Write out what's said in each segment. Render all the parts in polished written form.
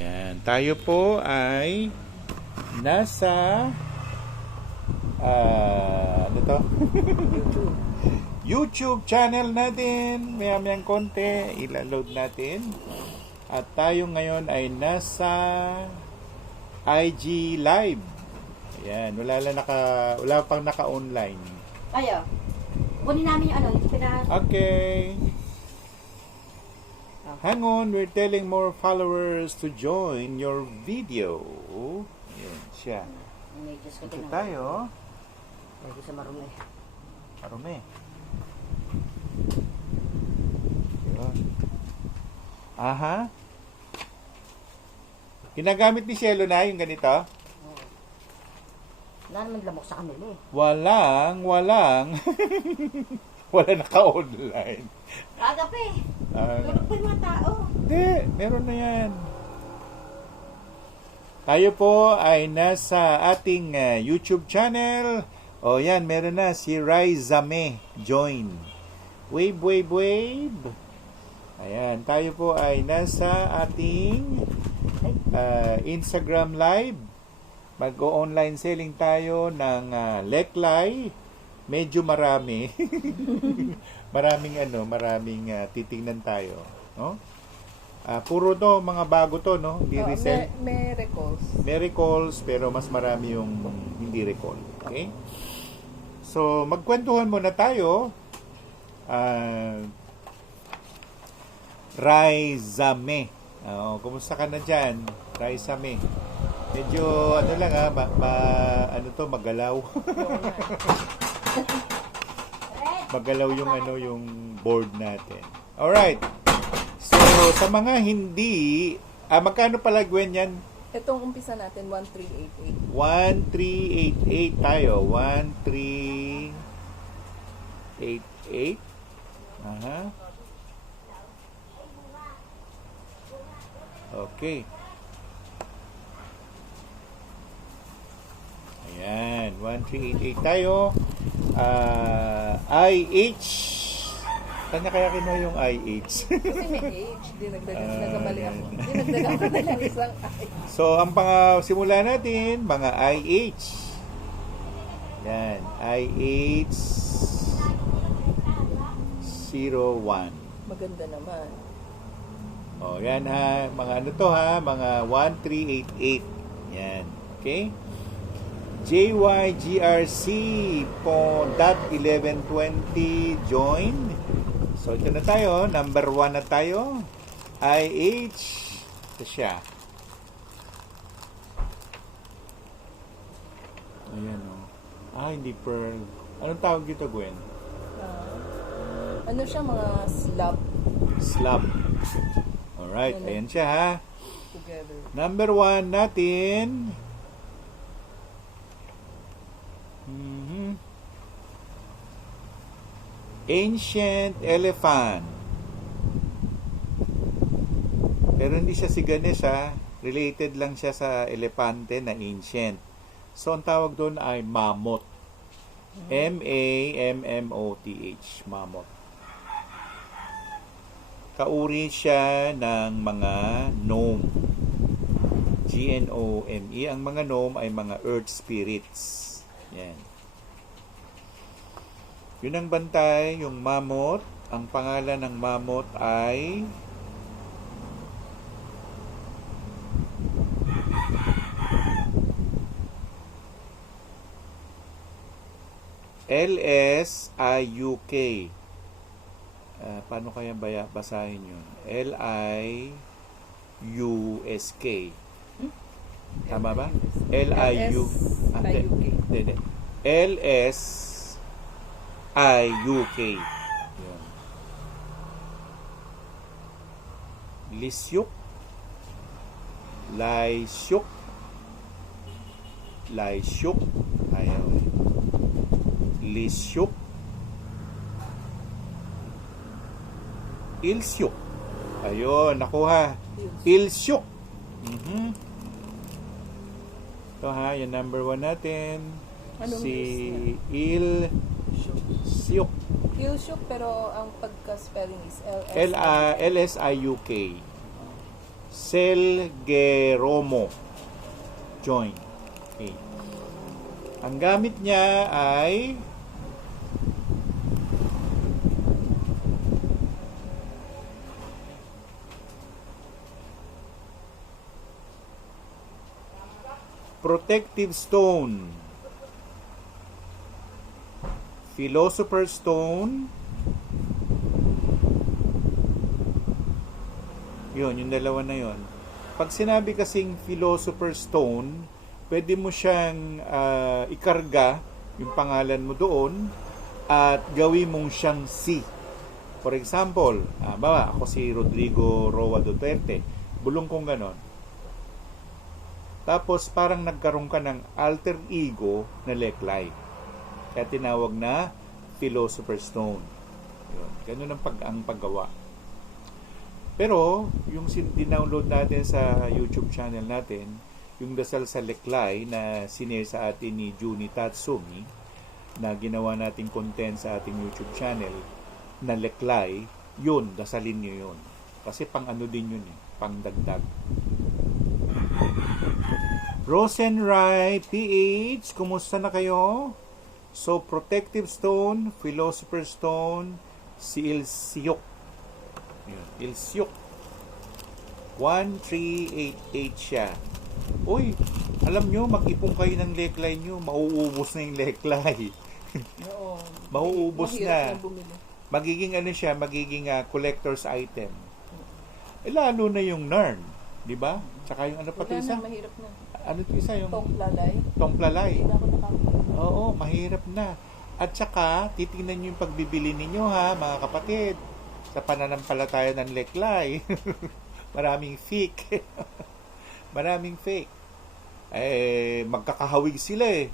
Yan. Tayo po ay nasa ano to? YouTube channel natin. Maya-mayang konti. Ila-load natin. At tayo ngayon ay nasa IG Live. Ayan. Wala pang naka-online. Ayo. Kunin namin yung ano. Okay. Hang on, we're telling more followers to join your video. Yan siya. Ito tayo. Lagi sa marumi. Marumi. Yun. Aha. Ginagamit ni Cielo na yung ganito? Wala naman lamok sa kanila eh. Walang. Wala naka-online. Agape. Tulog pa yung mga tao. Hindi, meron na yan. Tayo po ay nasa ating YouTube channel. O yan, meron na si Raizame. Join. Wave. Ayan, tayo po ay nasa ating Instagram Live. Mag-o-online selling tayo ng Leklay. Medyo marami. maraming titingnan tayo, no? Puro to mga bago to, no? Hindi resell. Miracles, pero mas marami yung hindi recall. Okay? So, magkwentuhan muna tayo. Raizame. Kumusta ka na dyan? Raizame. Medyo ano lang magalaw. Magalaw yung board natin. Alright. So, sa mga hindi, magkano pala Gwen yan? Itong umpisa natin, 1388. 1388 tayo. 1388. Aha. Okay. Ayan, 1388 tayo. IH. Saan niya kaya kinuha yung IH? Kasi may age. Nagkamali ako. Dinagdagan ko na lang isang I. So, ang simula natin, mga IH. Yan, IH 01. Maganda naman. O, yan ha. Mga ano to ha? Mga 1388. Yan. Okay? JYGRC.1120 join. So, ito na tayo. Number 1 na tayo. IH. Ito siya. Ayan o. Hindi pearl. Anong tawag dito, Gwen? Ano siya, mga Slab. Alright. Ayan siya ha. together. Number 1 natin. Ancient Elephant. Pero hindi siya si Ganesh ha. Related lang siya sa elepante na ancient. So, ang tawag doon ay Mammoth. M-A-M-M-O-T-H. Mammoth. Kauri siya ng mga gnome. G-N-O-M-E. Ang mga gnome ay mga earth spirits. Yan. Yun ang bantay, yung mammoth. Ang pangalan ng mammoth ay L-S-I-U-K. Paano kaya basahin yun? L-I-U-S-K. Tama ba? L-I-U. Hindi. L-S-I-U-K. Yun. Lisyuk. Laisyuk. Ayaw. Lisyuk. Ilsyuk. Ayun, nakuha. Ilsyuk. Ito ha, yung number 1 natin. Anong si Ilsyuk. Ilsyuk, pero ang pagka-spelling is L-S-I-U-K. Selgeromo joint. Okay. Ang gamit niya ay protective stone, philosopher's stone. Yun, yung dalawa na yun. Pag sinabi kasing philosopher's stone, pwede mo siyang ikarga yung pangalan mo doon at gawin mong siyang C. For example, ako si Rodrigo Roa Duterte, bulong kong ganon. Tapos parang nagkaroon ka ng alter ego na Leklay. Kaya tinawag na philosopher's stone. Yun. Ganun ang paggawa. Pero, yung dinownload natin sa YouTube channel natin, yung dasal sa Leklay na sinare sa atin ni Juni Tatsumi, na ginawa nating content sa ating YouTube channel, na Leklay, yun, dasalin nyo yun. Kasi pang ano din yun pang dagdag. Rosenrai PH, kumusta na kayo? So, protective stone, philosopher's stone, si Ilsyok. Ilsyok. 1388 siya. Uy, alam nyo, mag-ipon kayo ng Leklay nyo, mauubos na yung Leklay. Oo. Mauubos na. Bumili. Magiging ano siya, magiging collector's item. Lalo na yung Narn, di ba? Tsaka yung ano pa ito isa? Na, mahirap na. Ano ito isa? Yung Tongplalay. Tongplalay. Hindi na ako nakakita. Oo, mahirap na. At saka, titingnan nyo yung pagbibili ninyo ha, mga kapatid. Sa pananampalataya ng Leklay. Maraming fake. Maraming fake. Magkakahawig sila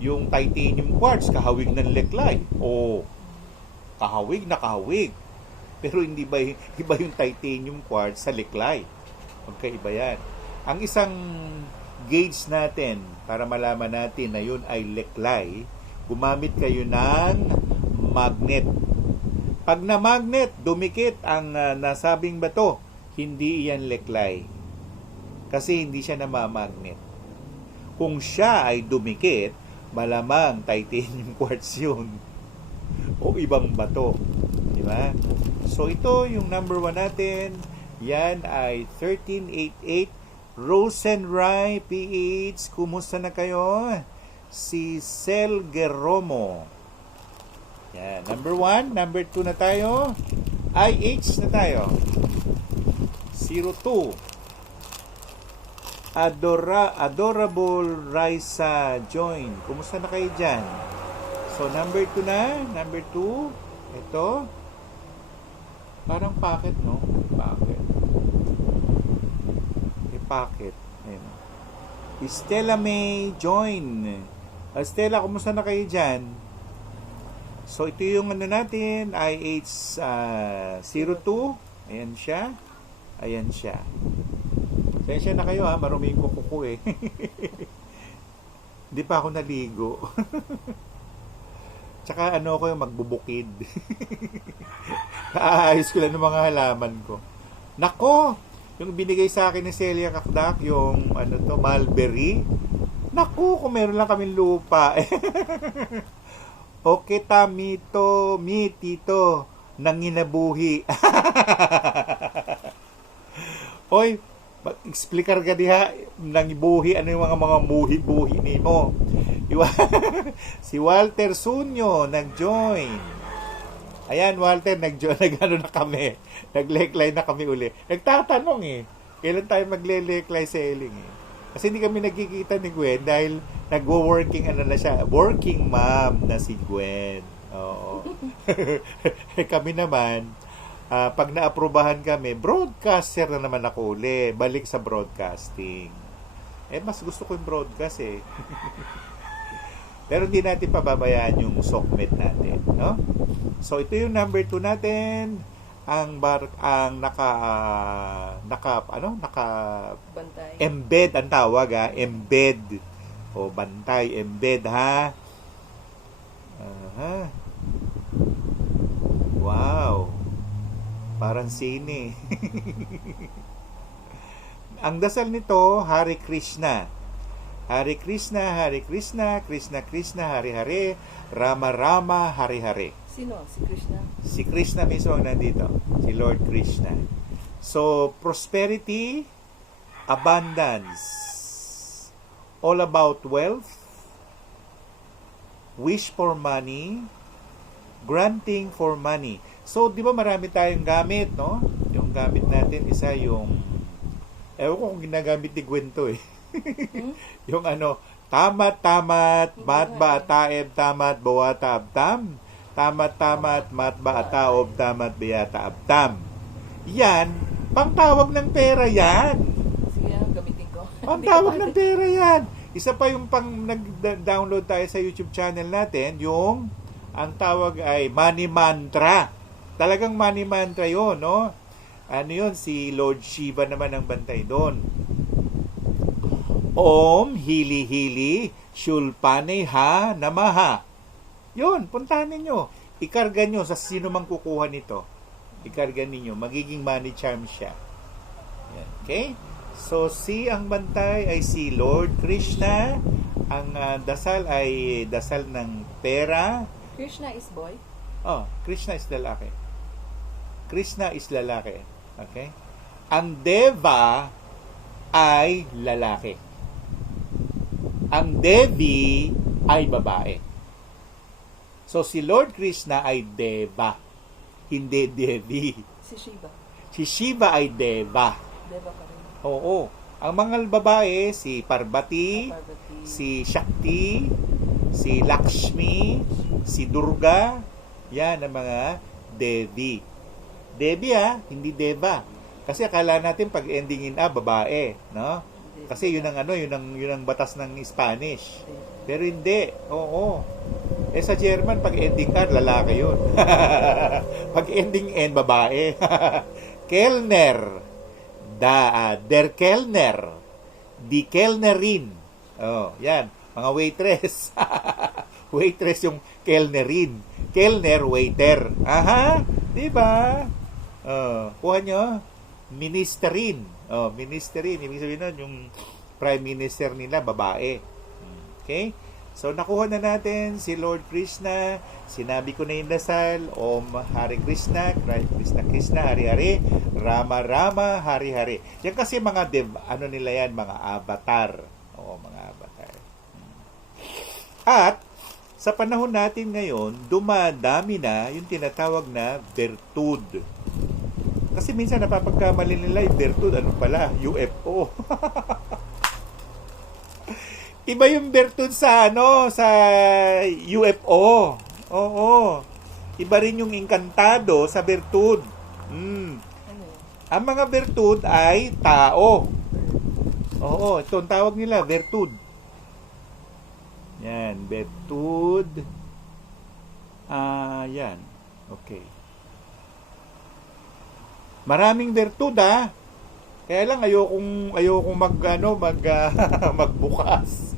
Yung titanium quartz, kahawig ng Leklay. Oo. Kahawig na kahawig. Pero hindi ba iba yung titanium quartz sa Leklay? Magkaiba yan. Ang isang gauge natin para malaman natin na yun ay Leklay, gumamit kayo ng magnet. Pag na magnet, dumikit ang nasabing bato, hindi iyan Leklay. Kasi hindi siya namamagnet. Kung siya ay dumikit, malamang titanium quartz yun. O ibang bato. Di ba? So ito yung number 1 natin. Yan ay 1388 Rosenrai PH. Kumusta na kayo? Si Selgeromo. Yan. Number 1. Number 2 na tayo. IH na tayo. 02. Adorable Raisa Join. Kumusta na kayo dyan? So, number 2 na. Number 2. Ito. Parang packet, no? Packet. Packet. Ayan. Stella May Join. Stella, kumusta na kayo dyan? So, ito yung ano natin, IH02. Ayan siya. Ayan siya. Sensya na kayo marumi yung kuko Hindi pa ako naligo. Tsaka ako yung magbubukid. Kaayos ko lang ng mga halaman ko. Nako! Yung binigay sa akin ni Celia Kakdak, yung mulberry. Naku, kung meron lang kaming lupa. Okay, tamito, mitito, nanginabuhi. Oy, explicar ka diha, nangibuhi, ano yung mga muhi-buhi ni mo. Si Walter Sunyo, nag-join. Ayan, Walter, nag-ano na kami. Nag-leklay na kami uli. Nagtatanong kailan tayo magle-leklay selling Kasi hindi kami nagkikita ni Gwen dahil nagwo-working na siya. Working mom na si Gwen. Oo. Kami naman, pag naaprubahan kami, broadcaster na naman ako uli. Balik sa broadcasting. Mas gusto ko yung broadcast Pero hindi natin pababayaan yung SOCMED natin, no? So ito yung number 2 natin, ang naka Bantay. Embed ang tawag embed o bantay, embed ha. Wow. Parang sine. ang dasal nito, Hare Krishna. Hare Krishna, Hare Krishna, Krishna Krishna, Hare Hare, Rama Rama, Hare Hare. Sino? Si Krishna? Si Krishna mismo ang nandito. Si Lord Krishna. So, prosperity, abundance, all about wealth, wish for money, granting for money. So, di ba marami tayong gamit, no? Yung gamit natin, isa yung, ewan ko kung ginagamit ni Gwen to eh. Yung ano, tamat, matba, ataeb, tamat, bawata, abtam, tamat, matba, ataob, tamat, bayata, abtam. Yan, pangtawag ng pera yan. Sige, gamitin ko. Pangtawag ng pera yan. Isa pa yung pang nag-download tayo sa YouTube channel natin, yung ang tawag ay Money Mantra. Talagang Money Mantra yun, no? Ano yun? Si Lord Shiva naman ang bantay doon. Om Hili Hili Shulpane Ha Namaha. Yun, puntahan ninyo. Ikarga nyo sa sino mang kukuha nito. Ikarga ninyo. Magiging money charm siya. Yan. Okay? So, ang bantay ay si Lord Krishna. Ang dasal ay dasal ng pera. Krishna is boy? Oh, Krishna is lalaki. Krishna is lalaki. Okay? Ang Deva ay lalaki. Ang Devi ay babae. So, si Lord Krishna ay Deva. Hindi Devi. Si Shiva? Si Shiva ay Deva. Deva pa rin. Oo. Ang mga babae, si Parvati, Parvati. si Shakti, si Lakshmi, si Durga. Yan ang mga Devi. Devi hindi Deva. Kasi akala natin pag ending in babae, no? Kasi yun ang batas ng Spanish. Pero hindi. Oo. Sa German pag ending lalaki yun. Pag ending N babae. Kellner. Der Kellner. Die Kellnerin. Oh, yan. Mga waitress. Waitress yung Kellnerin. Kellner, waiter. Aha. Diba? Kuha nyo. Ministerin. Ministerin. Ibig sabihin nun, yung prime minister nila, babae. Okay? So, nakuha na natin si Lord Krishna. Sinabi ko na yung dasal. Om Hare Krishna, Krishna Krishna, Hare Hare, Rama Rama, Hare Hare. Yan kasi mga nila yan, mga avatar. Oo, mga avatar. At, sa panahon natin ngayon, dumadami na yung tinatawag na virtud. Kasi minsan napapagkamali nila yung virtud, ano pala? UFO. Iba yung virtud sa sa UFO. Oo. Iba rin yung encantado sa virtud. Ano yun? Ang mga virtud ay tao. Oo, ito ang tawag nila, virtud. Yan, virtud. Yan. Okay. Maraming virtud Kaya lang ayokong magbukas.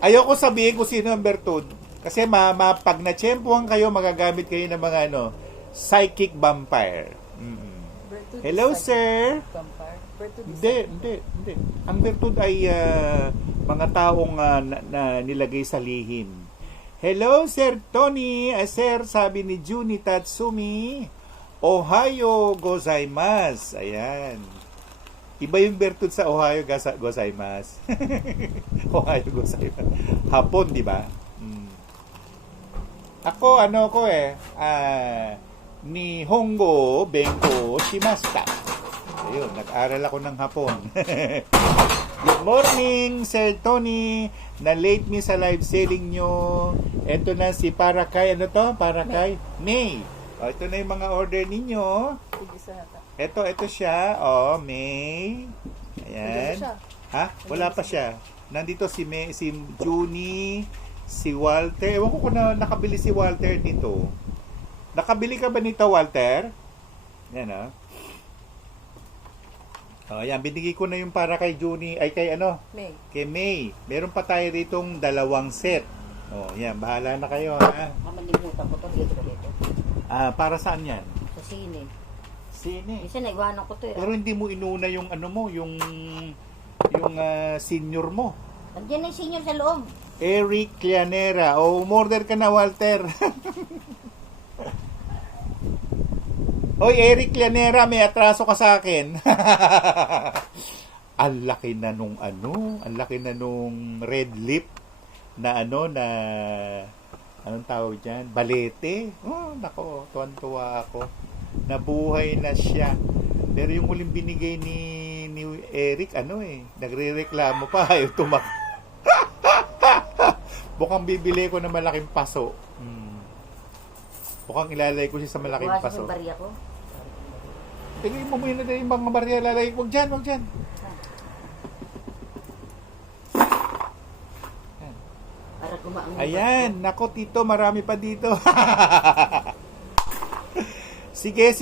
Ayoko sabihin kung sino ang virtud. Kasi pag na-tsempuhan kayo, magagamit kayo ng mga psychic vampire. Virtud Hello, is sir. vampire. Virtud is Hindi. Ang virtud ay mga taong na nilagay sa lihim. Hello, Sir Tony. Sir, sabi ni Juni Tatsumi, Ohayo gozaimasu. Ayan. Iba yung virtud sa Ohayo gozaimasu. Ohayo gozaimasu. Hapon, di ba? Ako, Nihongo benko shimashita. Ayun, nag-aral ako ng Hapon. Good morning, Sir Tony. Na-late me sa live selling nyo. Ito na si Parakay. Ano to? Parakay? May. Ito na yung mga order ninyo. Ito siya. May. Ayan. Wala pa siya. Nandito si May, si Juni, si Walter. Ewan ko kung nakabili si Walter dito. Nakabili ka ba nito, Walter? Yan, yan, binigay ko na yung para kay Juni, ay kay May. Kay May. Meron pa tayo ditong 2 set. Yan, bahala na kayo, Mamalimutan ko to dito. Para saan yan? Sa sine. Sine. Minsan naiwanan ko to eh. Pero hindi mo inuna yung ano mo, yung senior mo. Nandiyan na yung senior sa loob. Eric Llanera. O, umorder ka na, Walter. Hoy, Eric Llanera, may atraso ka sa akin. Ang laki na nung red lip na anong tawag dyan? Balete. Oh, nako, tuwan-tuwa ako. Nabuhay na siya. Pero yung huling binigay ni Eric, nagre-reklamo pa, ayaw tumak. Bukang bibili ko ng malaking paso. Bukang ilalay ko siya sa malaking Buwasan paso. yung barya ko. Tingin mo muna na yung mga barya lalay. Huwag dyan. Para gumaang. Ayan, nako Tito, marami pa dito. Sige.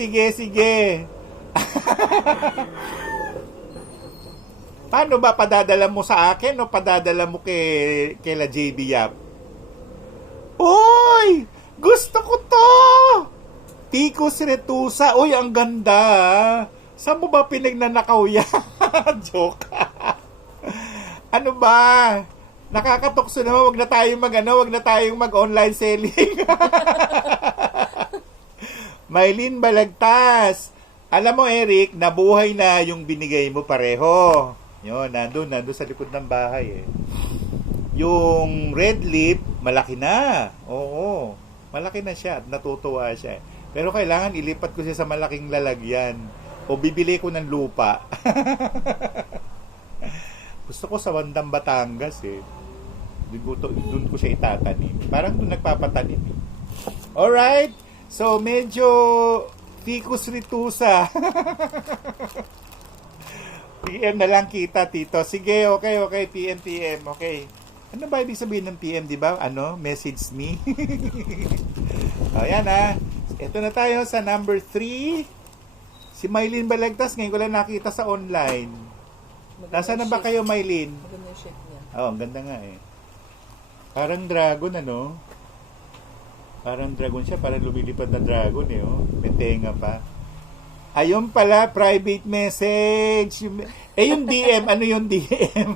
Paano ba padadala mo sa akin o padadala mo kay la JB Yap? Uy! Gusto ko to! Ticus retusa. Uy, ang ganda. Saan mo ba pinagnanakaw yan? Joke. Ano ba? Nakakatukso naman. Wag na tayong mag-online selling. Maylin Balagtas. Alam mo, Eric, nabuhay na yung binigay mo pareho. Yun, nandun sa likod ng bahay eh. Yung red lip, malaki na. Oo, malaki na siya at natutuwa siya. Pero kailangan ilipat ko siya sa malaking lalagyan. O bibili ko ng lupa. Gusto ko sa Wandang Batangas eh. Doon ko siya itatanim. Parang doon nagpapatanim. Alright. So, medyo Ticus retusa. PM na lang kita, Tito. Sige, okay. PM. Okay. Ano ba ibig sabihin ng PM, di ba? Message me. Ayan ha. Ito na tayo sa number 3. Si Maylin Balagtas, ngayon ko lang nakita sa online. Nasaan na ba kayo, Maylin? Maganda yung shape niya. Ang ganda nga eh. Parang dragon, Parang dragon siya, parang lumilipad na dragon eh, May tenga pa. Ayun pala, private message. Yung DM, ano yung DM?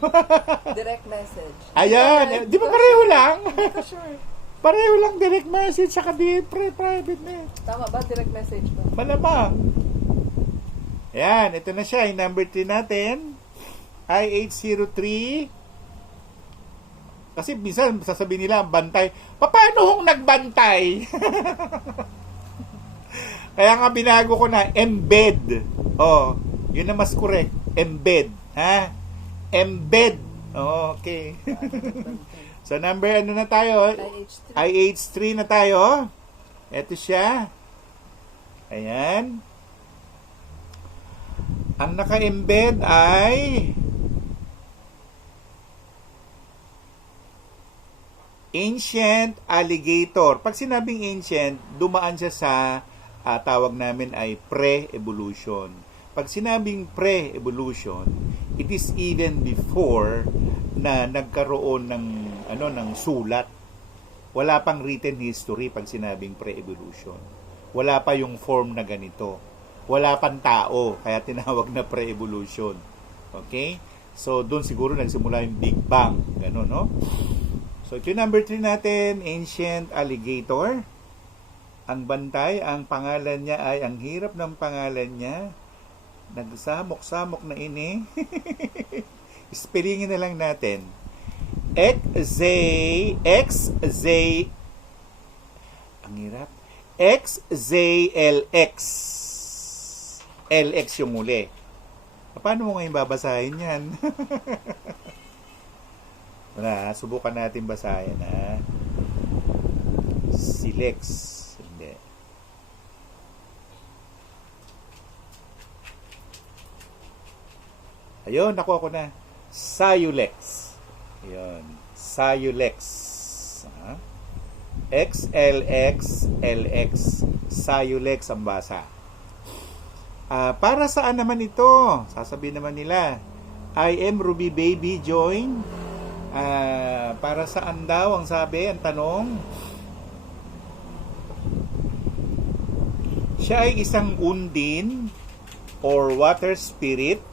Direct message. Ayan, di ba pareho lang? Sure. Pareho lang direct message, saka private message. Tama ba? Direct message ba? Malamang. Ayan, ito na siya, yung number 3 natin. I803. Kasi minsan sasabihin nila ang bantay. Paano hong nagbantay? Kaya nga binago ko na embed. Oh, yun na mas correct. Embed, ha? Embed. Oh, okay. So number na tayo? IH3 na tayo. Ito siya. Ayan. Ang naka-embed ay ancient alligator. Pag sinabing ancient, dumaan siya sa tawag namin ay pre-evolution. Pag sinabing pre-evolution, it is even before na nagkaroon ng sulat. Wala pang written history pag sinabing pre-evolution. Wala pa yung form na ganito. Wala pang tao, kaya tinawag na pre-evolution. Okay? So, doon siguro nagsimula yung Big Bang. Ganun, no? So, ito yung number 3 natin, ancient alligator. Ang bantay, ang pangalan niya ay, ang hirap ng pangalan niya. Nagsamok-samok na ini. Spellingin na lang natin. XZ, ang hirap. XZLX. LX yung muli. Paano mo ngayon babasahin yan? Wala, subukan natin basahin, ha? Silex. Hindi. Ayun, nakuha ko na. Sayulex. Ayun. Sayulex. XLX, LX. Sayulex ang basa. Para saan naman ito? Sasabihin naman nila. I am Ruby Baby, join. Para saan daw ang sabi, ang tanong? Siya ay isang undin or water spirit,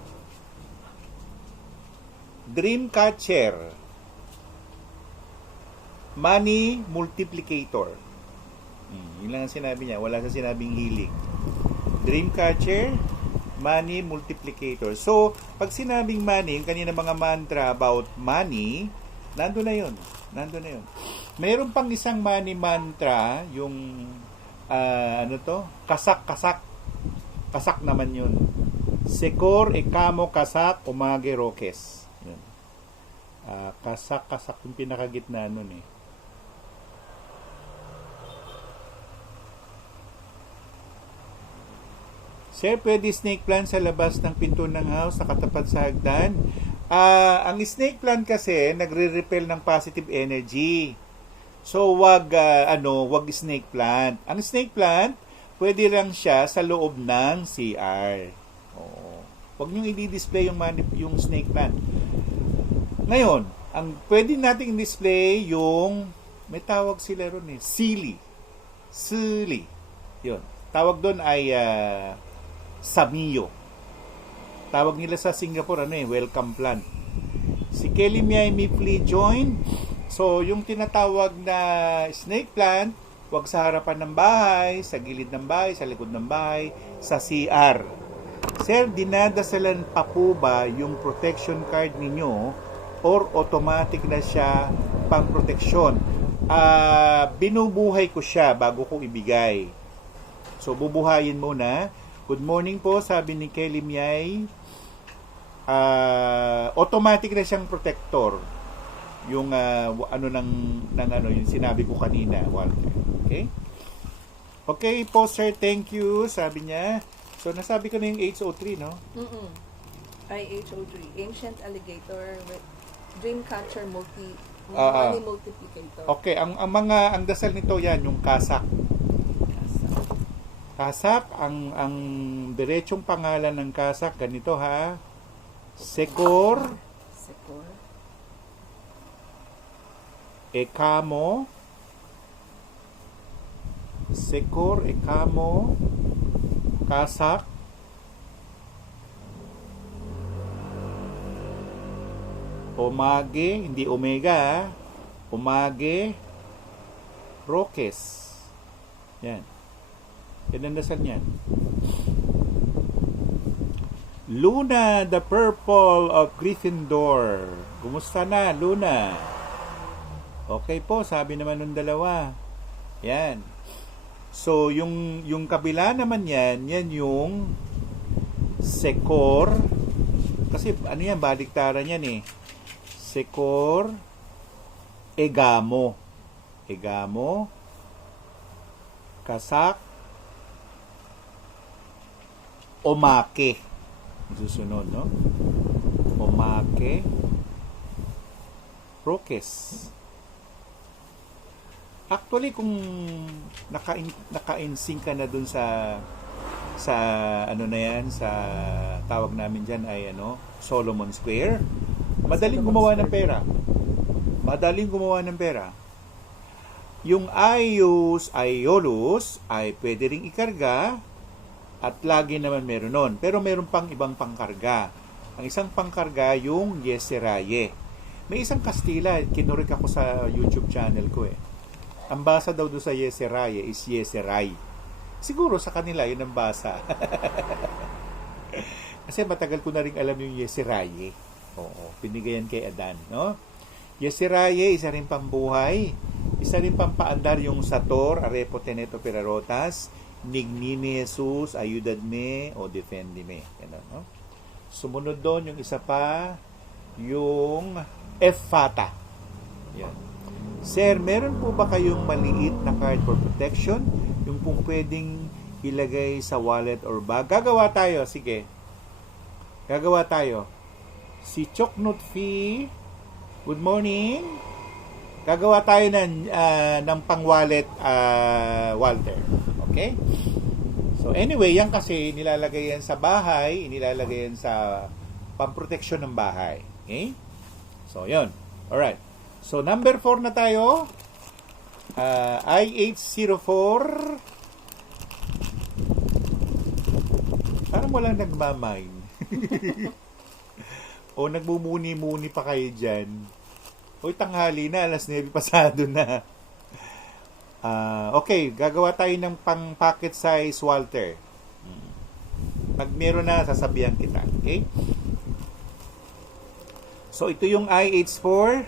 dream catcher, money multiplicator. Yun lang ang sinabi niya. Wala sa sinabing healing. Dream catcher, money multiplicator. So, pag sinabing money, yung kanina mga mantra about money, nandun na yun. Nandun na yun. Mayroon pang isang money mantra, yung kasak-kasak. Kasak naman yun. Sekor, ekamo, kasak, umage, rokes. Yun. Kasak-kasak yung pinakagitna nun eh. Sir, pwede snake plant sa labas ng pinto ng house, nakatapat sa hagdan. Ang snake plant kasi nagre-repel ng positive energy. So wag snake plant. Ang snake plant, pwede lang siya sa loob ng CR. Oo. Wag niyo i-display yung snake plant. Ngayon, ang pwede nating i-display yung may tawag sila ron eh, sili. Sili. 'Yun. Tawag doon ay Samiyo. Tawag nila sa Singapore, welcome plant. Si Kelly Miay Mipli join. So, yung tinatawag na snake plant, wag sa harapan ng bahay, sa gilid ng bahay, sa likod ng bahay, sa CR. Sir, dinadasalan pa po ba yung protection card ninyo or automatic na siya pang protection? Binubuhay ko siya bago ko ibigay. So, bubuhayin muna. Good morning po, sabi ni Kelly Miay. Automatic na siyang protector. Yung yung sinabi ko kanina, Walter. Okay? Okay po, sir, thank you, sabi niya. So, nasabi ko na yung H03, no? H03, Ancient Alligator with Dreamcatcher Money Multiplicator. Okay, ang dasal nito yan, yung kasak. Kasak, ang diretsong pangalan ng kasak, ganito ha. Sekor, ekamo, kasak, umage, hindi omega, umage, rokes. Yan. Yan ang dasal niyan. Luna, the purple of Gryffindor. Kumusta na, Luna? Okay po, sabi naman ng dalawa. Yan. So, yung kabila naman yan yung Sekor. Kasi, baliktaran yan eh. Sekor, Egamo. Egamo, Kasak, Omake. Susunod, no? Omake, Rokes. Actually, kung naka-in-sync ka na dun sa na yan, sa tawag namin dyan ay Solomon Square, madaling gumawa ng pera. Madaling gumawa ng pera. Yung Aiolus ay pwede ring ikarga at lagi naman meron nun. Pero meron pang ibang pangkarga. Ang isang pangkarga yung Yeseraye. May isang Kastila, kinurik ako sa YouTube channel ko eh. Ang basa daw doon sa Yeseraye is Yeseray. Siguro sa kanila yun ang basa. Kasi matagal ko na rin alam yung Yeseraye. Oo, pinigayan kay Adan, no? Yeseraye, isa rin pambuhay. Isa rin pampaandar yung Sator, Arepo Teneto Perarotas, Nignini Jesus, Ayudadme, o Defendime. Yan, no? Sumunod doon yung isa pa, yung Efata. Yan. Sir, meron po ba kayong maliit na card for protection? Yung pong pwedeng ilagay sa wallet or bag? Gagawa tayo, sige. Gagawa tayo. Si Choknut Fee, good morning. Gagawa tayo ng pang-wallet, Walter. Okay? So anyway, yan kasi nilalagay yan sa bahay, nilalagay yan sa pang-protection ng bahay. Okay? So, yun. Alright. So, number 4 na tayo. I-804 parang walang nagmamind. O nagmumuni-muni pa kayo dyan. Hoy, tanghali na, alas 9 pasado na. Okay, gagawa tayo ng pang pocket size Walter. Pag meron na, sasabihan kita. Okay? So, ito yung IH4.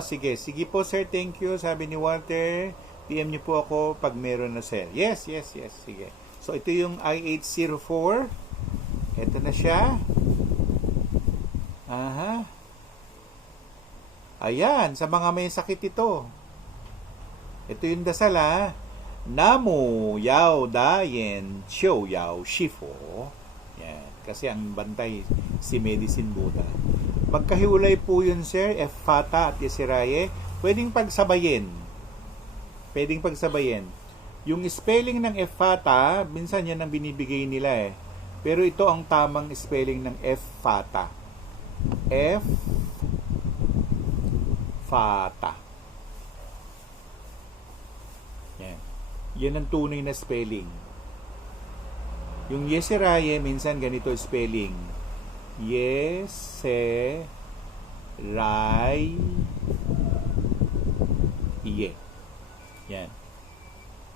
Sige. Sige po, sir. Thank you. Sabi ni Walter. PM niyo po ako pag meron na, sir. Yes. Sige. So, ito yung IH04. Ito na siya. Aha. Ayan. Sa mga may sakit ito. Ito yung dasal, ha. Namo Yao Dayen Chiu Yao Shifo. Yan. Kasi ang bantay si Medicine Buddha. Magkahiwalay po yun, sir. F Fata at Yesiraye. Pwedeng pagsabayin. Yung spelling ng F Fata, minsan yan ang binibigay nila eh. Pero ito ang tamang spelling ng F Fata. F Fata. Yan. Yan ang tunay na spelling. Yung Yesiraye, minsan ganito spelling. Yeseraye. Yan.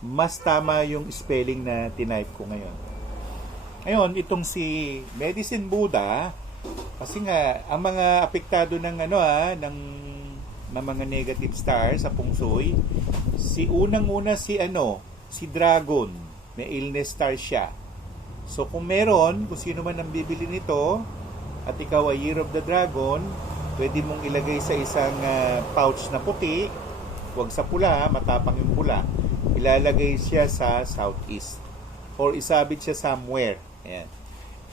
Mas tama yung spelling na tinype ko ngayon. Ngayon, itong si Medicine Buddha, kasi nga, ang mga apektado ng ng mga negative star sa Pungsoy, unang-una si Dragon, may illness star siya. So kung meron, kung sino man ang bibili nito, at ikaw ay Year of the Dragon, pwede mong ilagay sa isang pouch na puti, huwag sa pula, matapang yung pula. Ilalagay siya sa southeast. Or isabit siya somewhere. Ayan.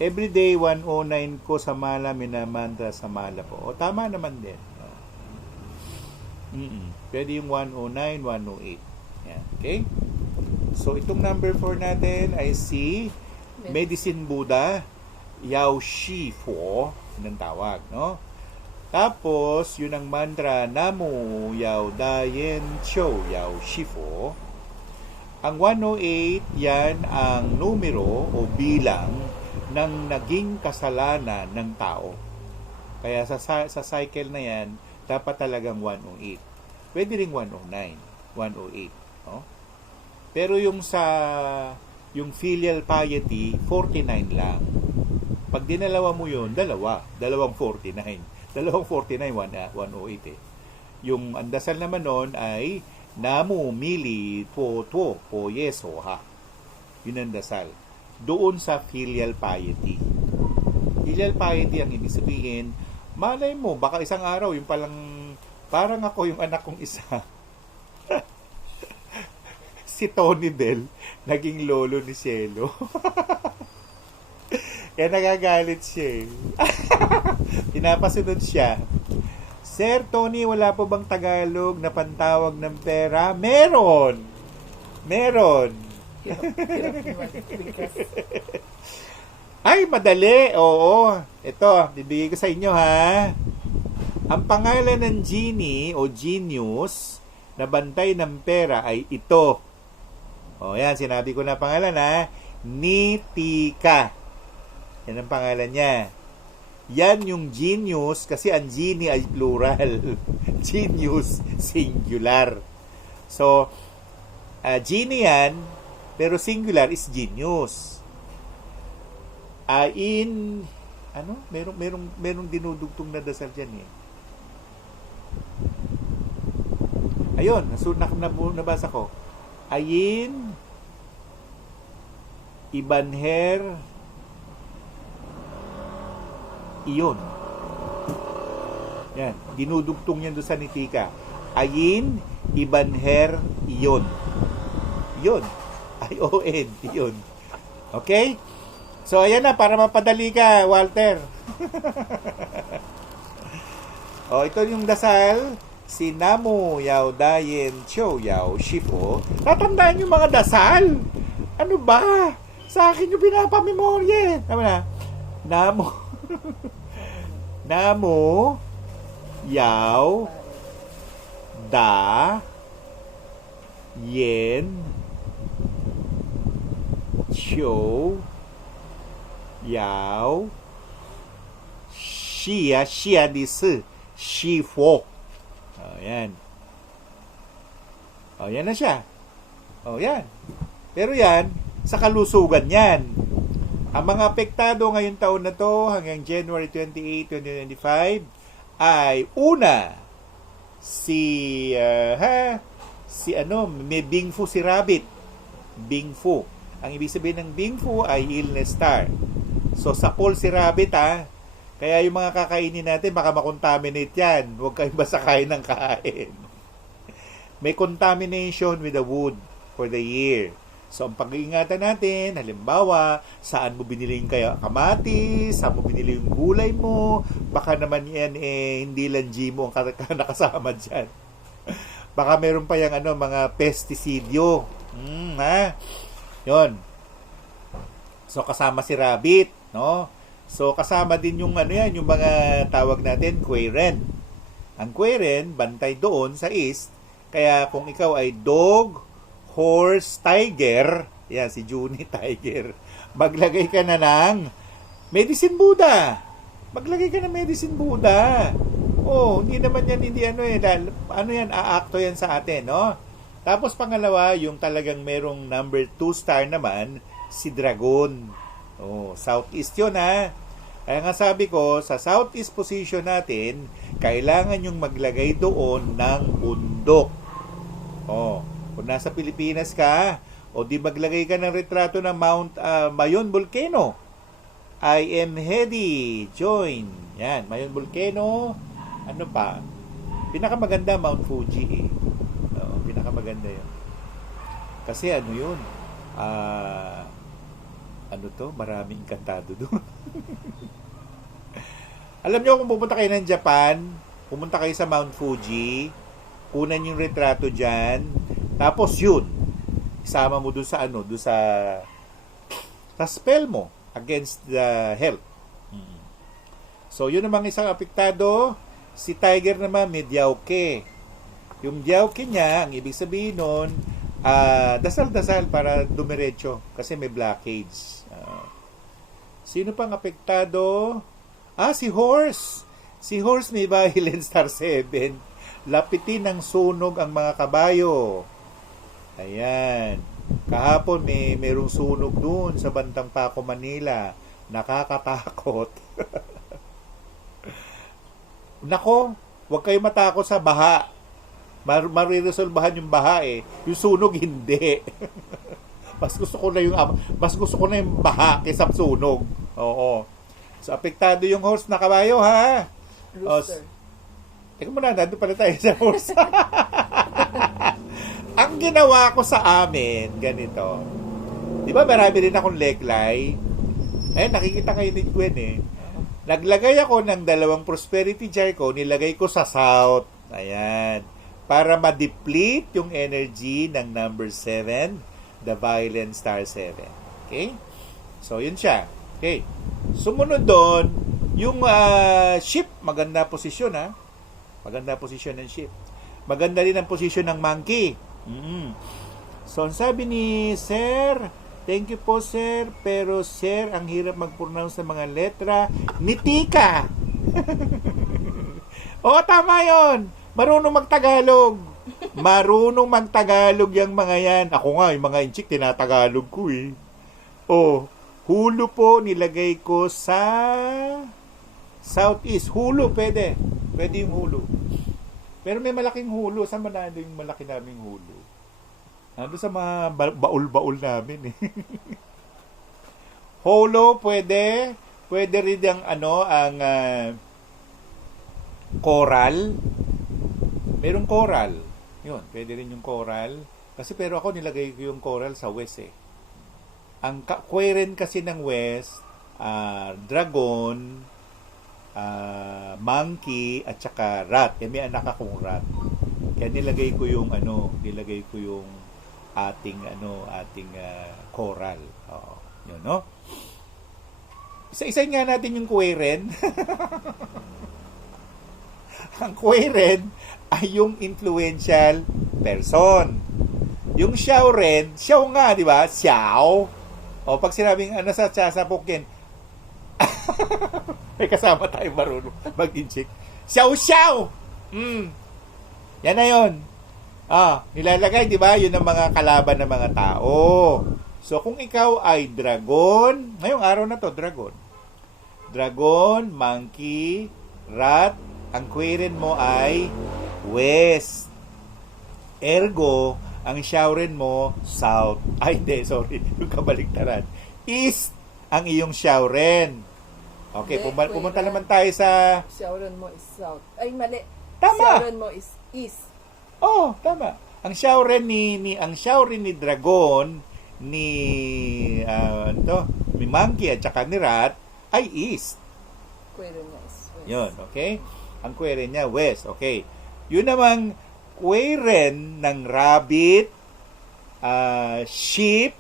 Everyday 109 ko sa mala, minamantra sa mala po. O tama naman din. Pwede yung 109, 108. Yan. Okay? So, itong number 4 natin ay si Medicine Buddha Yao Shi Fo. Yun ang tawag, no? Tapos, yun ang mantra Namo Yao Dayen Chiu Yao Shi Fo. Ang 108, yan ang numero o bilang ng naging kasalanan ng tao. Kaya sa cycle na yan, dapat talagang 108. Pwede ring 109, 108. No? Pero yung yung filial piety, 49 lang. Pag dinalawa mo yun, dalawang 49. Dalawang 49, 108 eh. Yung andasal naman nun ay Namu Mili Po To Po Yeso Ha. Yun ang dasal. Doon sa filial piety. Filial piety ang ibig sabihin, malay mo, baka isang araw, yung parang ako yung anak kong isa. Si Tony Bell, naging lolo ni Cielo. Kaya nagagalit siya eh. Pinapasunod siya. Sir Tony, wala po bang Tagalog na pantawag ng pera? Meron! Ay, madali. Oo. Ito, bibigay ko sa inyo ha. Ang pangalan ng genie o genius na bantay ng pera ay ito. O yan, sinabi ko na pangalan ha. Nitika. Yan ang pangalan niya. Yan yung genius kasi ang genie ay plural. Genius, singular. So, genie yan, pero singular is genius. Merong dinudugtong na dasal dyan eh. Ayun, nabasa ko. Ayin, Ibanher, iyon. Yan, dinudugtong yan doon sa Nitika. Ayin, Ibanher, iyon. Yun. I-O-N, iyon. Okay? So, ayan na, para mapadali ka, Walter. Ito yung dasal. Si Namo Yao Dayen Chiu Yao Shifo. Tatandaan yung mga dasal. Ano ba? Sa akin yung pinapamemorye. Tama na. Namo Yao Da Yen Xiu, Yao, Xia, Xia di Si, Xi Fo. Yan. Yan na siya. Yan. Pero yan, sa kalusugan yan. Ang mga apektado ngayong taon na to hanggang January 28, 2025 ay una, may Bing Fu si Rabbit. Bing Fu. Ang ibig sabihin ng Bing Fu ay illness star. So, sapol si Rabbit Kaya yung mga kakainin natin, baka makontaminate yan. Huwag kayong basta kain ng kain. May contamination with the wood for the year. So, ang pag-iingatan natin, halimbawa, saan mo binili yung kamatis, saan mo binili yung gulay mo, baka naman yan, hindi lang GMO ang nakasama dyan. Baka meron pa yung mga pestisidyo. Yun. So, kasama si rabbit, no? So, kasama din yung yung mga tawag natin, queren. Ang queren, bantay doon sa east. Kaya kung ikaw ay dog, horse, tiger, yan si Junie Tiger, maglagay ka na ng medicine Buddha. Maglagay ka ng medicine Buddha. Hindi naman yan, yan, aakto yan sa atin, no? Tapos pangalawa, yung talagang merong number 2 star naman, si Dragon. Southeast yun Kaya nga sabi ko, sa southeast position natin, kailangan yung maglagay doon ng bundok. Kung nasa Pilipinas ka, di maglagay ka ng retrato ng Mount Mayon Volcano. I am heady, join. Yan, Mayon Volcano. Ano pa? Pinakamaganda, Mount Fuji pinakamaganda yun. Kasi yun? Maraming kantado doon. Alam nyo, kung pupunta kayo ng Japan, pumunta kayo sa Mount Fuji, kunan yung retrato dyan, tapos yun, isama mo doon sa spell mo against the health. So, yun namang isang apektado. Si Tiger naman, may Diauke. Yung Diauke niya, ang ibig sabihin nun, dasal-dasal para dumiretso kasi may blockage. Sino pang apektado? Si Horse. Si Horse may Violent Star 7. Lapitin ng sunog ang mga kabayo. Ayan. Kahapon merong sunog doon sa Bantang Paco, Manila. Nakakatakot. Nako, huwag kayo matakot sa baha. Mariresolbahan yung baha Yung sunog hindi. mas gusto ko na yung baha kaysa sunog. Oo. So apektado yung horse na kabayo Rooster. Teka muna, nandun pala tayo sa horse. Ang ginawa ko sa amin, ganito. Di ba marami rin akong leglay? Nakikita kayo ni Gwen Naglagay ako ng 2 prosperity jar ko, nilagay ko sa south. Ayan. Para ma-deplete yung energy ng number 7, the Violent Star 7. Okay? So, yun siya. Okay. Sumunod doon, yung ship, maganda posisyon Maganda posisyon ng ship. Maganda rin ang posisyon ng monkey. So, ang sabi ni Sir, thank you po, Sir. Pero, Sir, ang hirap mag-pronounce ng mga letra. Nitika! Tama yon. Marunong magtagalog. Marunong magtagalog yung mga yan. Ako nga, yung mga inchik, tinatagalog ko Hulu po, nilagay ko sa southeast. Hulu, pwede. Pwede yung hulu. Pero may malaking hulu. Saan ba nando yung malaki naming hulu? Nando sa mga baul-baul namin Holo, pwede. Pwede rin ang coral. Merong coral. Yun, pwede rin yung coral. Pero ako nilagay ko yung coral sa west Ang queren kasi ng west, dragon, monkey, at saka rat. May anak akong rat. Kaya nilagay ko yung ating coral. Yun, no? Isa-isa nga natin yung queren. Ang queren ay yung influential person. Yung xiao ren, xiao nga, di ba? Xiao. O pag sinabing ano sa Pukien, may kasama tayo marunong mag-inject. Xiao xiao! Yan na yun. Nilalagay, di ba? Yun ang mga kalaban ng mga tao. So, kung ikaw ay dragon, ngayong araw na to, dragon. Dragon, monkey, rat, ang queren mo ay west. Ergo, ang showren mo, south. Ay, hindi, sorry. Yung kabaliktaran. East ang iyong showren. Okay, Hindi, pumunta Queren. naman tayo sa... Showren mo is south. Ay, mali. Tama. Showren mo is east. Oh, tama. Ang showren ni dragon ni ni monkey at saka ni rat ay east. Queren niya is west. Yun, okay? Ang queren niya west, okay. Yun namang queren ng rabbit, sheep,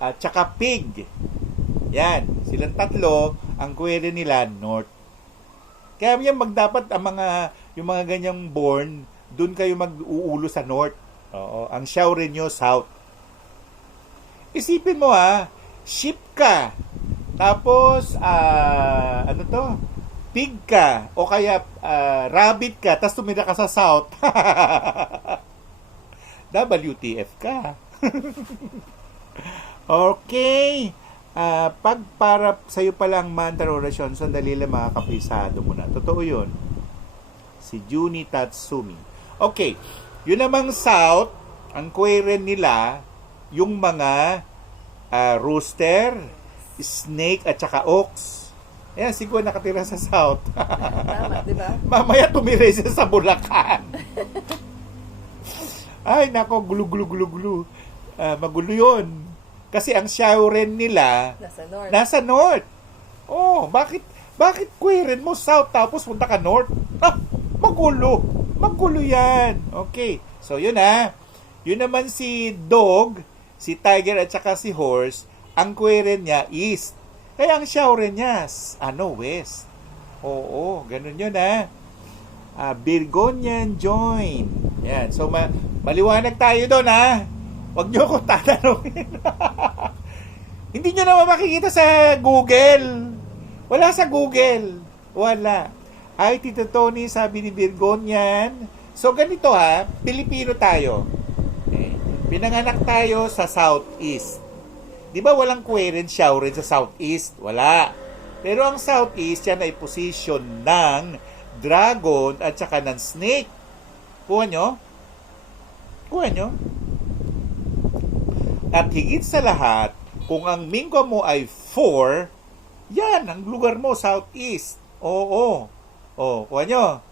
at saka pig. Yan, silang tatlo, ang queren nila north. Kaya yan magdapat yung mga ganyang born, doon kayo mag-uulo sa north. Oo, ang showren nyo south. Isipin mo sheep ka. Tapos pig ka o kaya rabbit ka, tapos tumira ka sa south. WTF ka. Okay. Para sa'yo palang mantra orasyon, sandali lang mga kapisado mo na. Totoo yun. Si Juni Tatsumi. Okay. Yun namang south, ang queren nila, yung mga rooster, snake, at saka ox. Ayan, siguro nakatira sa south. Tama, di ba? Mamaya tumira siya sa Bulacan. Ay, nako, gulo. Magulo yun. Kasi ang showren nila nasa north. Oh, bakit queren mo south tapos punta ka north? Magulo. Magulo yan. Okay. So, yun Yun naman si dog, si tiger at saka si horse, ang queren niya east. Kaya ang showren niya, west. Oo, ganun yun Virgonian join. Yan. So, maliwanag tayo doon Huwag nyo ko tatanungin. Hindi nyo naman makikita sa Google. Wala sa Google. Wala. Ay, Tito Tony, sabi ni Virgonian. So, ganito Pilipino tayo. Okay. Pinanganak tayo sa southeast. Di ba walang queren showren sa southeast? Wala. Pero ang southeast, yan ay position ng dragon at saka ng snake. Kuha nyo? At higit sa lahat, kung ang mingwa mo ay 4, yan, ang lugar mo, southeast. Oo. Kuha nyo.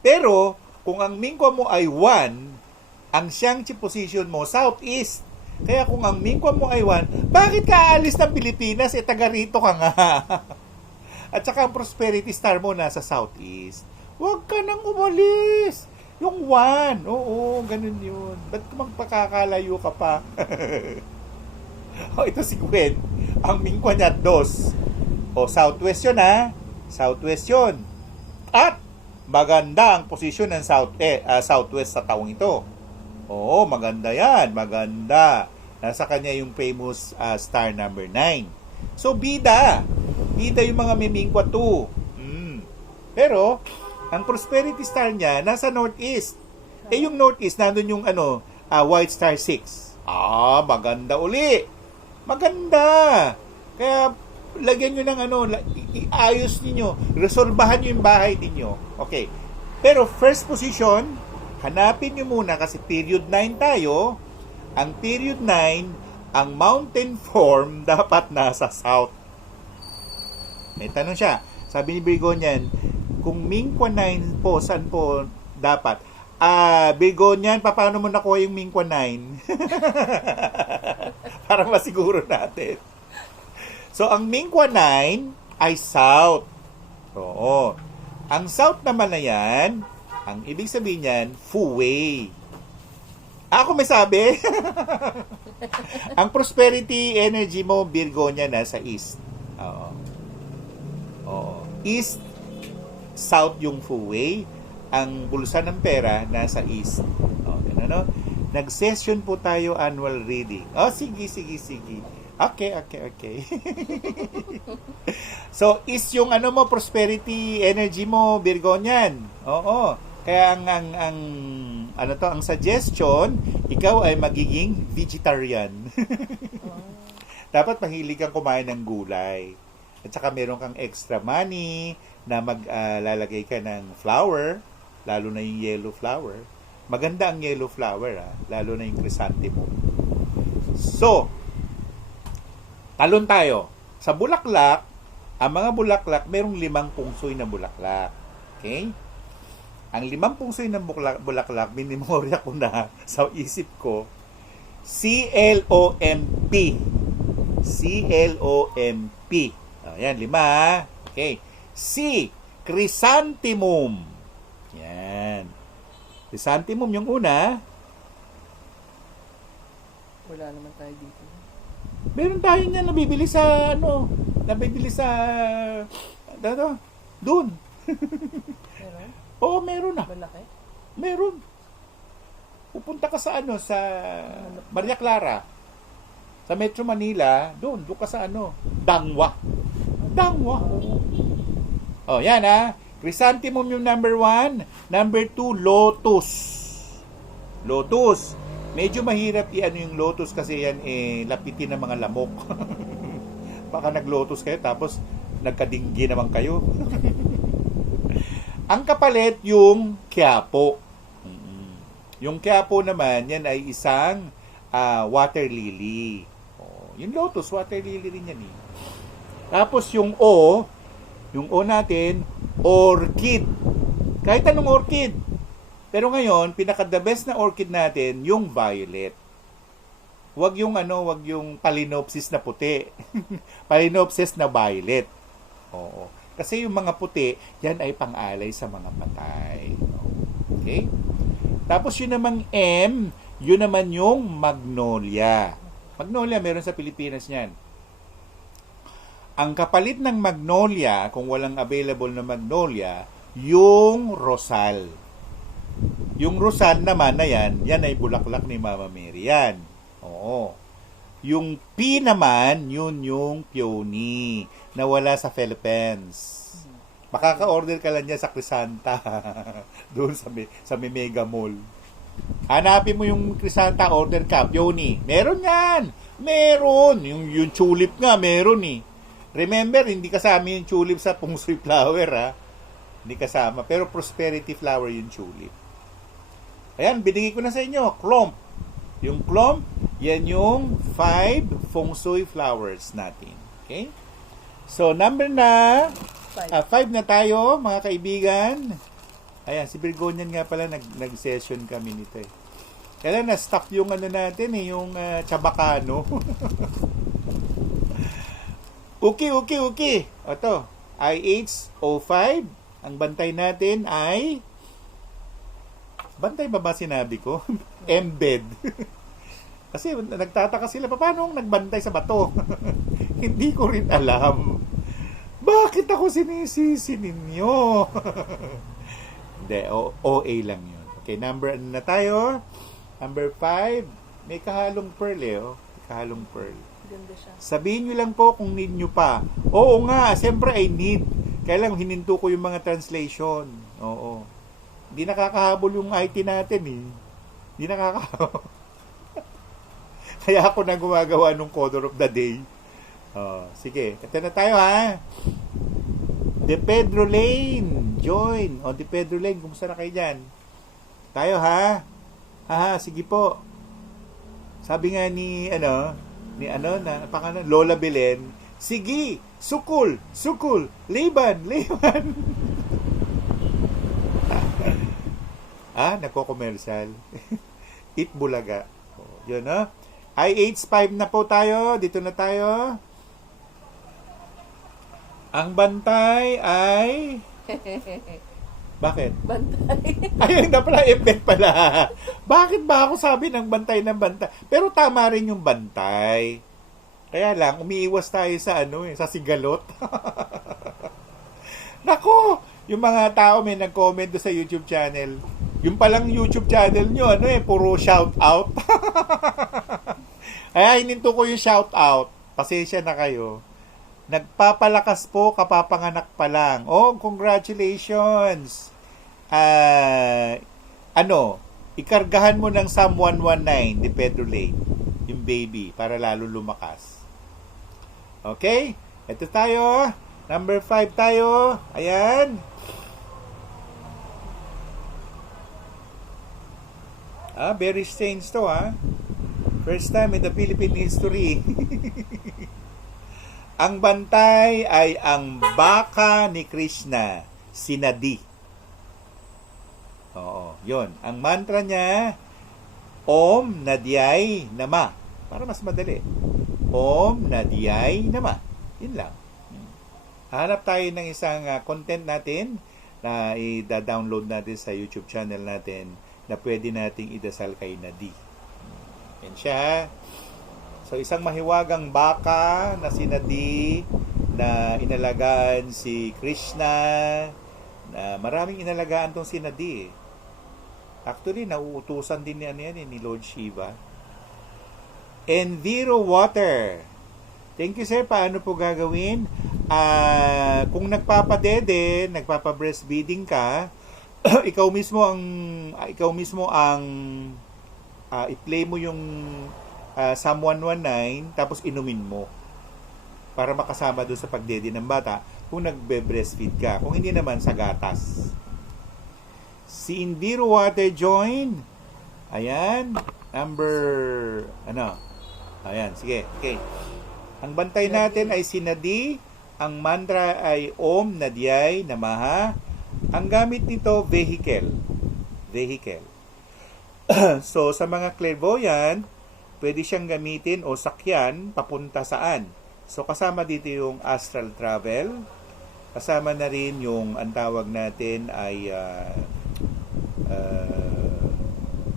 Pero, kung ang mingwa mo ay 1, ang Xiangqi position mo, southeast. Kaya kung ang mingwa mo ay 1, bakit ka aalis ng Pilipinas? Taga rito ka nga. At saka ang prosperity star mo nasa southeast. Huwag ka nang umalis. Yung 1. Oo, ganun yun. Ba't magpakakalayo ka pa? Ito si Gwen. Ang mingwa niya 2. Southwest yun Southwest yun. At maganda ang posisyon ng southwest sa taong ito. Oo, maganda yan. Maganda. Nasa kanya yung famous star number 9. So, bida. Bida yung mga mimingwa 2. Pero, ang prosperity star niya nasa northeast. Yung northeast, nandun yung white star 6. Maganda uli. Maganda. Kaya, lagyan nyo ng iayos ninyo. Resolbahan nyo yung bahay ninyo. Okay. Pero, first position, hanapin nyo muna kasi period 9 tayo. Ang period 9, ang mountain form dapat nasa south. May tanong siya. Sabi ni Virgonian, kung mingwa 9 po, saan po dapat? Virgonian, paano mo nakuha yung mingwa 9? Para masiguro natin. So, ang mingwa 9 ay south. Oo. Ang south naman na yan, ang ibig sabihin niyan, Fu-wei. Ako may sabi. Ang prosperity energy mo, Virgonia, nasa east. Oo. East, south yung Fu-wei. Ang bulsa ng pera, nasa east. Ganun, no? Nag-session po tayo annual reading. Sige. Okay. So, is yung ano mo, prosperity energy mo, Virgo niyan. Oo. Kaya ang suggestion, ikaw ay magiging vegetarian. Dapat mahilig kang kumain ng gulay. At saka meron kang extra money na maglalagay ka ng flower, lalo na yung yellow flower. Maganda ang yellow flower, lalo na yung chrysanthemum. So, talon tayo. Sa bulaklak, ang mga bulaklak, merong 5 pungsoy na bulaklak. Okay? Ang 5 pungsoy ng bulaklak, minimorya ko na sa isip ko, CLOMP. CLOMP. Ayan, 5. Okay. C, chrysanthemum. Yan. Chrysanthemum yung una. Wala naman tayo dito. Meron tayo niyan nabibili sa doon. Meron? Oo, meron na. Malaki? Meron. Pupunta ka sa sa Maria Clara. Sa Metro Manila, doon ka sa Dangwa. Oo. Oh, yan Chrysanthemum yung number 1. Number 2, lotus. Lotus. Medyo mahirap yung lotus kasi yan lapitin ng mga lamok. Baka naglotus kayo tapos nagkadinggi naman kayo. Ang kapalit yung Quiapo. Yung Quiapo naman, yan ay isang water lily. Yung lotus, water lily rin yan Tapos yung O natin, orchid. Kahit anong orchid. Pero ngayon, pinaka-the best na orchid natin, yung violet. Wag yung Phalaenopsis na puti. Phalaenopsis na violet. Oo. Kasi yung mga puti, yan ay pang-alay sa mga patay. Okay? Tapos yun namang M, yun naman yung magnolia. Magnolia, meron sa Pilipinas yan. Ang kapalit ng magnolia, kung walang available na magnolia, yung rosal. Yung rosal naman na yan ay bulaklak ni Mama Mary yan. Oo. Yung P naman, yun yung peony na wala sa Philippines. Makaka-order ka lang dyan sa Crisanta. Doon sa Mega Mall. Hanapin mo yung Crisanta, order ka, peony. Meron yan! Meron! Yung tulip nga, meron Remember, hindi kasama yung tulip sa feng shui flower, Hindi kasama. Pero prosperity flower yung tulip. Ayan, binigay ko na sa inyo. Klomp. Yung klomp, yan yung 5 feng shui flowers natin. Okay? So, number na 5 na tayo, mga kaibigan. Ayan, si Virgonian nga pala, nag-session kami nito Kaya na-stop yung natin yung Chabacano. Okay. Ito, IH05. Ang bantay natin ay... Bantay ba sinabi ko? Embed. Kasi nagtataka sila, paano nagbantay sa bato? Hindi ko rin alam. Bakit ako sinisisi ninyo? Hindi, OA lang yun. Okay, number na tayo? Number 5. May kahalong pearl May kahalong pearl. Ganda siya. Sabihin nyo lang po kung need nyo pa. Oo nga, siyempre I need. Kaya lang hininto ko yung mga translation. Oo. Hindi nakakahabol yung IT natin Hindi nakakahabol. Kaya ako na gumagawa ng color of the day. Sige, ito na tayo De Pedro Lane, join. De Pedro Lane, kumusta na kayo dyan? Tayo sige po. Sabi nga ni Lola Belen, sige, sukul, Liban. Nagko-commercial. Eat Bulaga. Yun IH5 na po tayo. Dito na tayo. Ang bantay ay... Bakit? Bantay. Ayun na pala, embed pala. Bakit ba ako sabi ng bantay? Pero tama rin yung bantay. Kaya lang, umiiwas tayo sa sa sigalot. Nako! Yung mga tao may nag-comment sa YouTube channel. Yung palang YouTube channel nyo, puro shout out. Kaya hininto ko yung shout out. Pasensya na kayo. Nagpapalakas po, kapapanganak pa lang. Oh, congratulations! Ikargahan mo ng Psalm 119 ni Pedro Lane, yung baby, para lalo lumakas. Okay? Ito tayo. Number 5 tayo. Ayan. Very strange to, First time in the Philippine history. Ang bantay ay ang baka ni Krishna, si Nadi. Oo, yun. Ang mantra niya, Om Nadyay Nama. Para mas madali. Om Nadyay Nama. Yun lang. Hanap tayo ng isang content natin na i-download natin sa YouTube channel natin na pwede nating idasal kay Nadi. Yan siya. So, isang mahiwagang baka na si Nadi na inalagaan si Krishna, na maraming inalagaan tong si Nadi. Actually, nauutusan din ni Lord Shiva. Enviro water. Thank you, sir. Paano po gagawin? Kung nagpapadede, nagpapa-breastfeeding ka, ikaw mismo ang i-play mo yung Psalm 119, tapos inumin mo para makasama doon sa pagdede ng bata kung nagbe-breastfeed ka. Kung hindi naman, sa gatas. Si Enviro Water join. Ayan. Ayan, sige. Okay. Ang bantay natin ay si Nadi. Ang mantra ay Om Nadyay Namaha. Ang gamit nito, vehicle. So, sa mga clairvoyant, pwede siyang gamitin o sakyan papunta saan. So, kasama dito yung astral travel. Kasama na rin yung ang tawag natin ay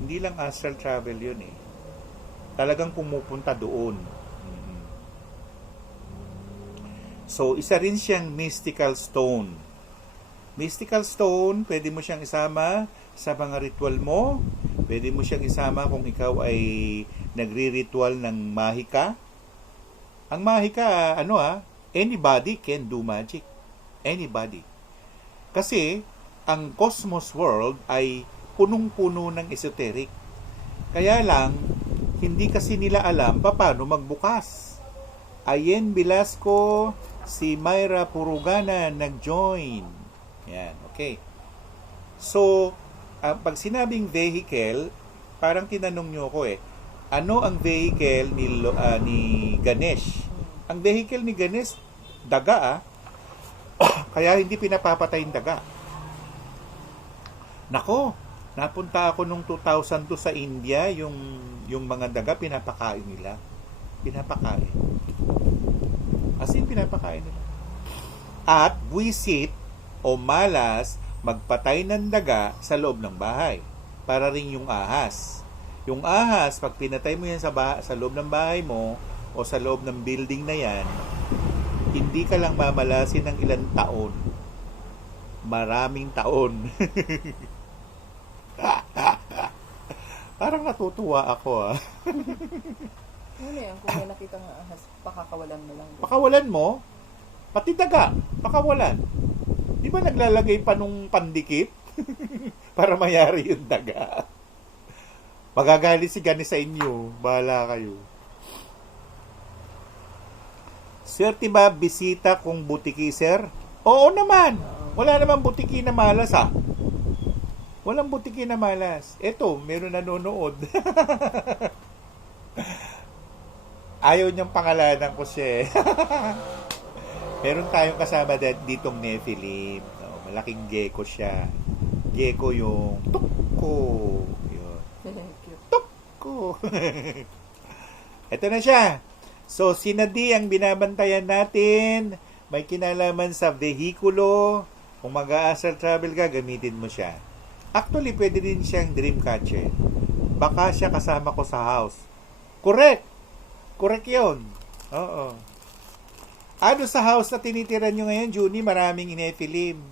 hindi lang astral travel yun eh. Talagang pumupunta doon. So, isa rin siyang mystical stone. Mystical stone, pwede mo siyang isama sa mga ritual mo. Pwede mo siyang isama kung ikaw ay nagri-ritual ng mahika. Ang mahika, anybody can do magic. Anybody. Kasi, ang cosmos world ay punong-puno ng esoteric. Kaya lang, hindi kasi nila alam paano magbukas. Ayen Velasco, si Myra Purugana nag-join. Yan, okay. So, pag sinabing vehicle, parang tinanong nyo ko ano ang vehicle ni Ganesh? Ang vehicle ni Ganesh, daga kaya hindi pinapapatay yung daga. Nako, napunta ako nung 2002 sa India, yung mga daga pinapakain nila. Pinapakain. As in, pinapakain nila. At buwisit o malas magpatay ng daga sa loob ng bahay. Para rin yung ahas. Yung ahas, pag pinatay mo yan sa loob ng bahay mo o sa loob ng building na yan, hindi ka lang mamalasin ng ilang taon. Maraming taon. Parang natutuwa ako Ano yan? Kung may nakita ng ahas, pakakawalan mo lang. Pakawalan mo? Pati daga, pakawalan. Di ba naglalagay pa nung pandikit? Para mayari yung daga. Magagalit si Ganesh sa inyo. Bahala kayo. Swerte ba bisita kung butiki, sir? Oo naman. Wala namang butiki na malas, Walang butiki na malas. Eto, meron nanonood. Ayaw niyang pangalanan ko siya. Meron tayong kasama ditong Nephilim. Malaking gecko siya. Gecko yung tukko. Yun. Tukko. Ito na siya. So, si Nadi ang binabantayan natin. May kinalaman sa vehikulo. Kung mag-astral travel ka, gamitin mo siya. Actually, pwede din siyang dream catcher. Baka siya kasama ko sa house. Correct. Correct yun. Oo. Ano sa house na tinitira nyo ngayon, Juni, maraming Nephilim.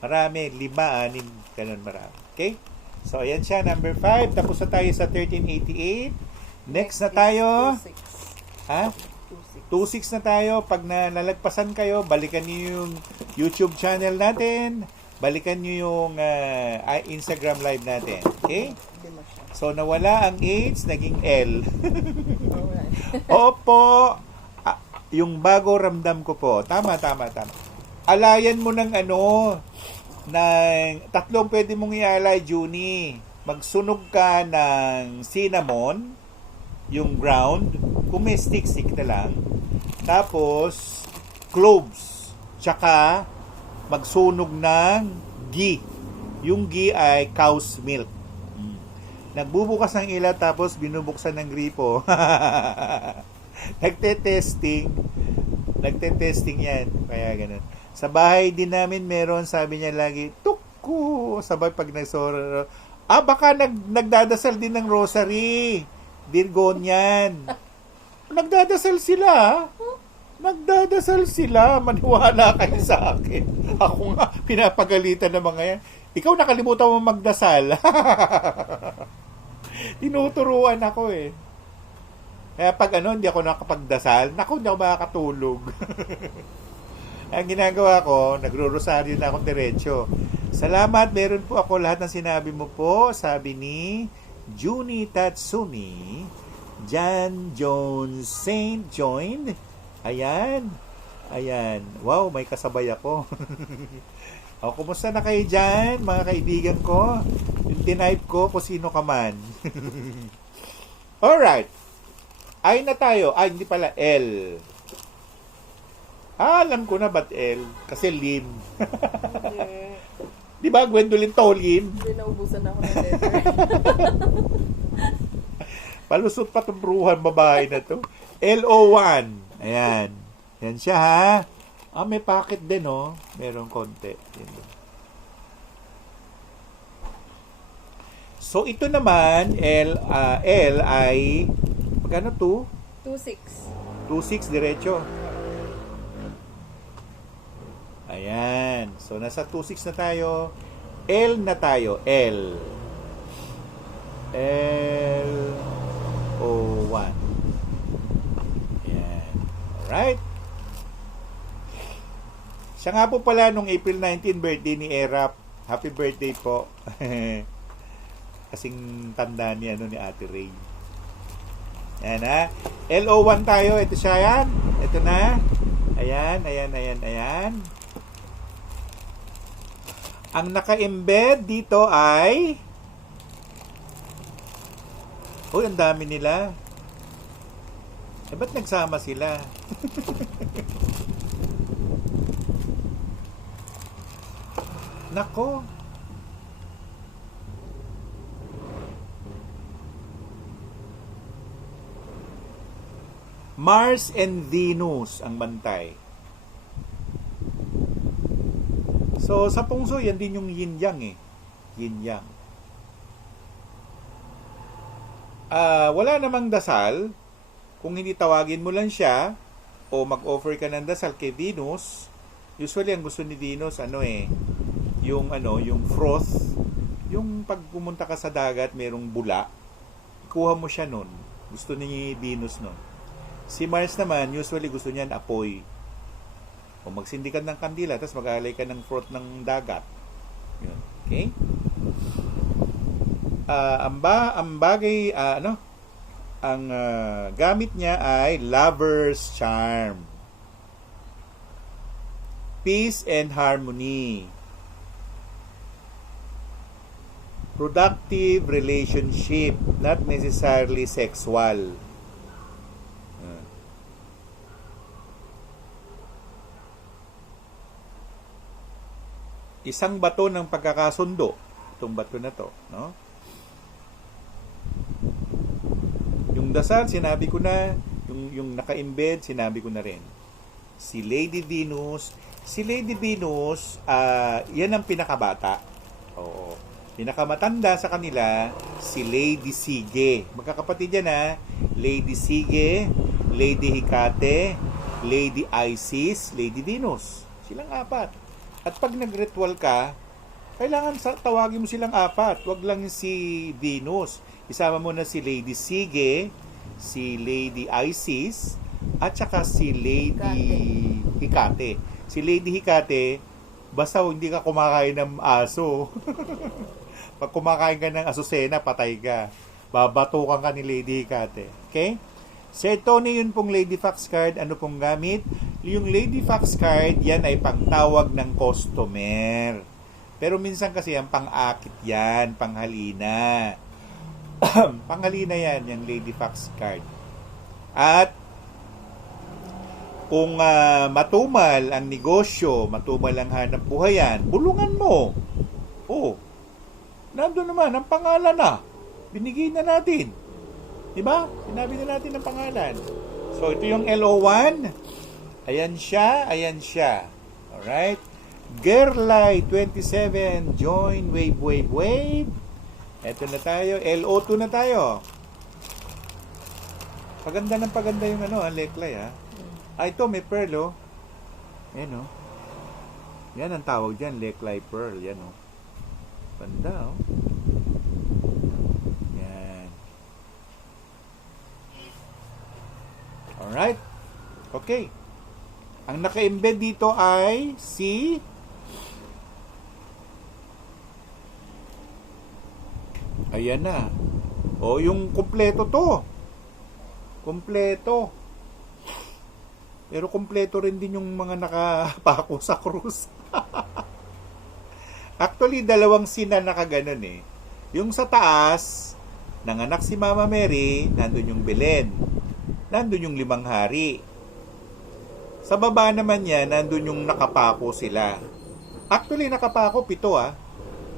Marami, 5, 6, ganun marami. Okay? So, ayan siya, number 5. Tapos na tayo sa 1388. Next na tayo. 2-6. Ha? 2-6. 2.6 na tayo. Pag nalalagpasan kayo, balikan niyo yung YouTube channel natin. Balikan niyo yung Instagram live natin. Okay? Hindi mo siya. So, nawala ang H, naging L. Alright. Opo. Yung bago ramdam ko po. Tama. Alayan mo ng tatlong pwede mong i-alay, Junie. Magsunog ka ng cinnamon, yung ground, kung may stick na lang. Tapos, cloves. Tsaka, magsunog ng ghee. Yung ghee ay cow's milk. Nagbubukas ng ila tapos binubuksan ng gripo. Nagte-testing yan. Kaya ganun. Sa bahay din namin meron, sabi niya lagi, tuku! Sabay pag nagsoro, baka nagdadasal din ng rosary. Dirgonian. Nagdadasal sila. Maniwala kayo sa akin. Ako nga, pinapagalitan ng mga yan. Ikaw nakalimutan mo magdasal. Tinuturuan ako eh. Kaya pag hindi ako nakapagdasal, hindi ako makakatulog. Ang ginagawa ko, nagro-rosaryo na akong diretso. Salamat, meron po ako lahat ng sinabi mo po. Sabi ni Junie Tatsumi, Jan Jones Saint joined. Ayan. Wow, may kasabay ako. Kumusta na kayo dyan, mga kaibigan ko? Yung tinype ko kung sino ka man. Alright. I na tayo. Hindi pala. L. Alam ko na ba't L? Kasi Lim. Di ba, Gwendolyn Tolim? Hindi, naubusan ako ng letter. Palusot pa itong bruhan babae na to. LO1. Ayan. Yan siya, ha? May packet din, Merong konti. So, ito naman, L ay, magkano to? 2-6. 2.6 diretso. Ayan. So, nasa 2.6 na tayo. L na tayo. L. L-O-1. Ayan. Alright. Siya nga po pala nung April 19 birthday ni Erap. Happy birthday po. Kasing tanda ni Ate Ray. Ayan ha. LO1 tayo. Ito siya yan. Ito na. Ayan. Ang naka-embed dito ay ang dami nila. Ba't nagsama sila? Nako. Mars and Venus ang bantay. So, sa pungso, yan din yung yin-yang eh. Yin-yang. Wala namang dasal. Kung hindi tawagin mo lang siya, o mag-offer ka ng dasal kay Venus, usually ang gusto ni Venus, yung froth, yung pag pumunta ka sa dagat, merong bula, ikuha mo siya nun. Gusto ni Venus nun. Si Mars naman, usually gusto niyan apoy. O magsindikan ng kandila, tapos mag-aalay ka ng froth ng dagat. Yun. Okay? Ang gamit niya ay lover's charm. Peace and harmony. Productive relationship, not necessarily sexual. Isang bato ng pagkakasundo, itong bato na to, no? Yung dasal, sinabi ko na, yung naka-embed, sinabi ko na rin. Si Lady Venus, yan ang pinakabata. Oo. Pinakamatanda sa kanila, si Lady Sige. Magkakapatid yan ha. Lady Sige, Lady Hecate, Lady Isis, Lady Venus. Silang apat. At pag nag-ritual ka, kailangan tawagin mo silang apat. Huwag lang si Venus. Isama mo na si Lady Sige, si Lady Isis, at saka si Lady Hecate. Si Lady Hecate, basta hindi ka kumakain ng aso. Pag kumakain ka ng asusena, patay ka. Babatukan ka ni Lady Hecate. Okay? Sir Tony, yun pong Lady Fox card. Ano pong gamit? Yung Lady Fox card, yan ay pangtawag ng customer. Pero minsan kasi yan, pang-akit yan, panghalina. Panghalina yan, yung Lady Fox card. At kung matumal ang negosyo, matumal ang hanap buhay yan, bulungan mo. Oh, nandun naman ang pangalan na. Binigay na natin. Diba? Sinabi na natin ang pangalan. So, ito yung LO1. Ayan siya, ayan siya. Alright? Girlite 27, join, wave, wave, wave. Ito na tayo, LO2 na tayo. Paganda ng paganda yung ang leklay ha. Ito may pearl oh. Ayan oh. Yan ang tawag dyan, leklay pearl. Yan oh. Ganda oh. Yan. Alright. Okay. Ang naka-embed dito ay si ayan na. O, yung kumpleto to. Kumpleto. Pero kumpleto rin din yung mga nakapako sa krus. Actually, dalawang sina nakaganon eh. Yung sa taas, nanganak si Mama Mary, nandun yung Belen. Nandun yung 5 hari. Sa baba naman yan, nandun yung nakapako sila. Actually, nakapako 7 ah.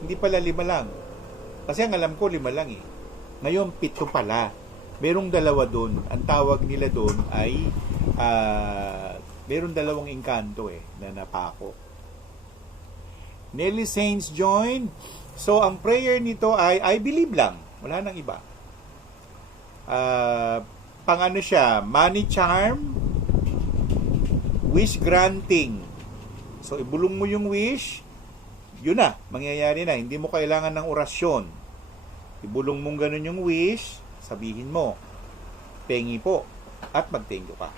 Hindi pala 5 lang. Kasi ang alam ko 5 lang eh. Ngayon 7 pala. Merong 2 doon. Ang tawag nila doon ay merong 2 engkanto eh na napako. Nelly Saints join. So ang prayer nito ay I believe lang. Wala nang iba. Pang ano siya, money charm, wish granting. So ibulong mo yung wish, yun na, mangyayari na. Hindi mo kailangan ng orasyon. Ibulong mong ganun yung wish, sabihin mo, pengi po, at mag-thank you ka.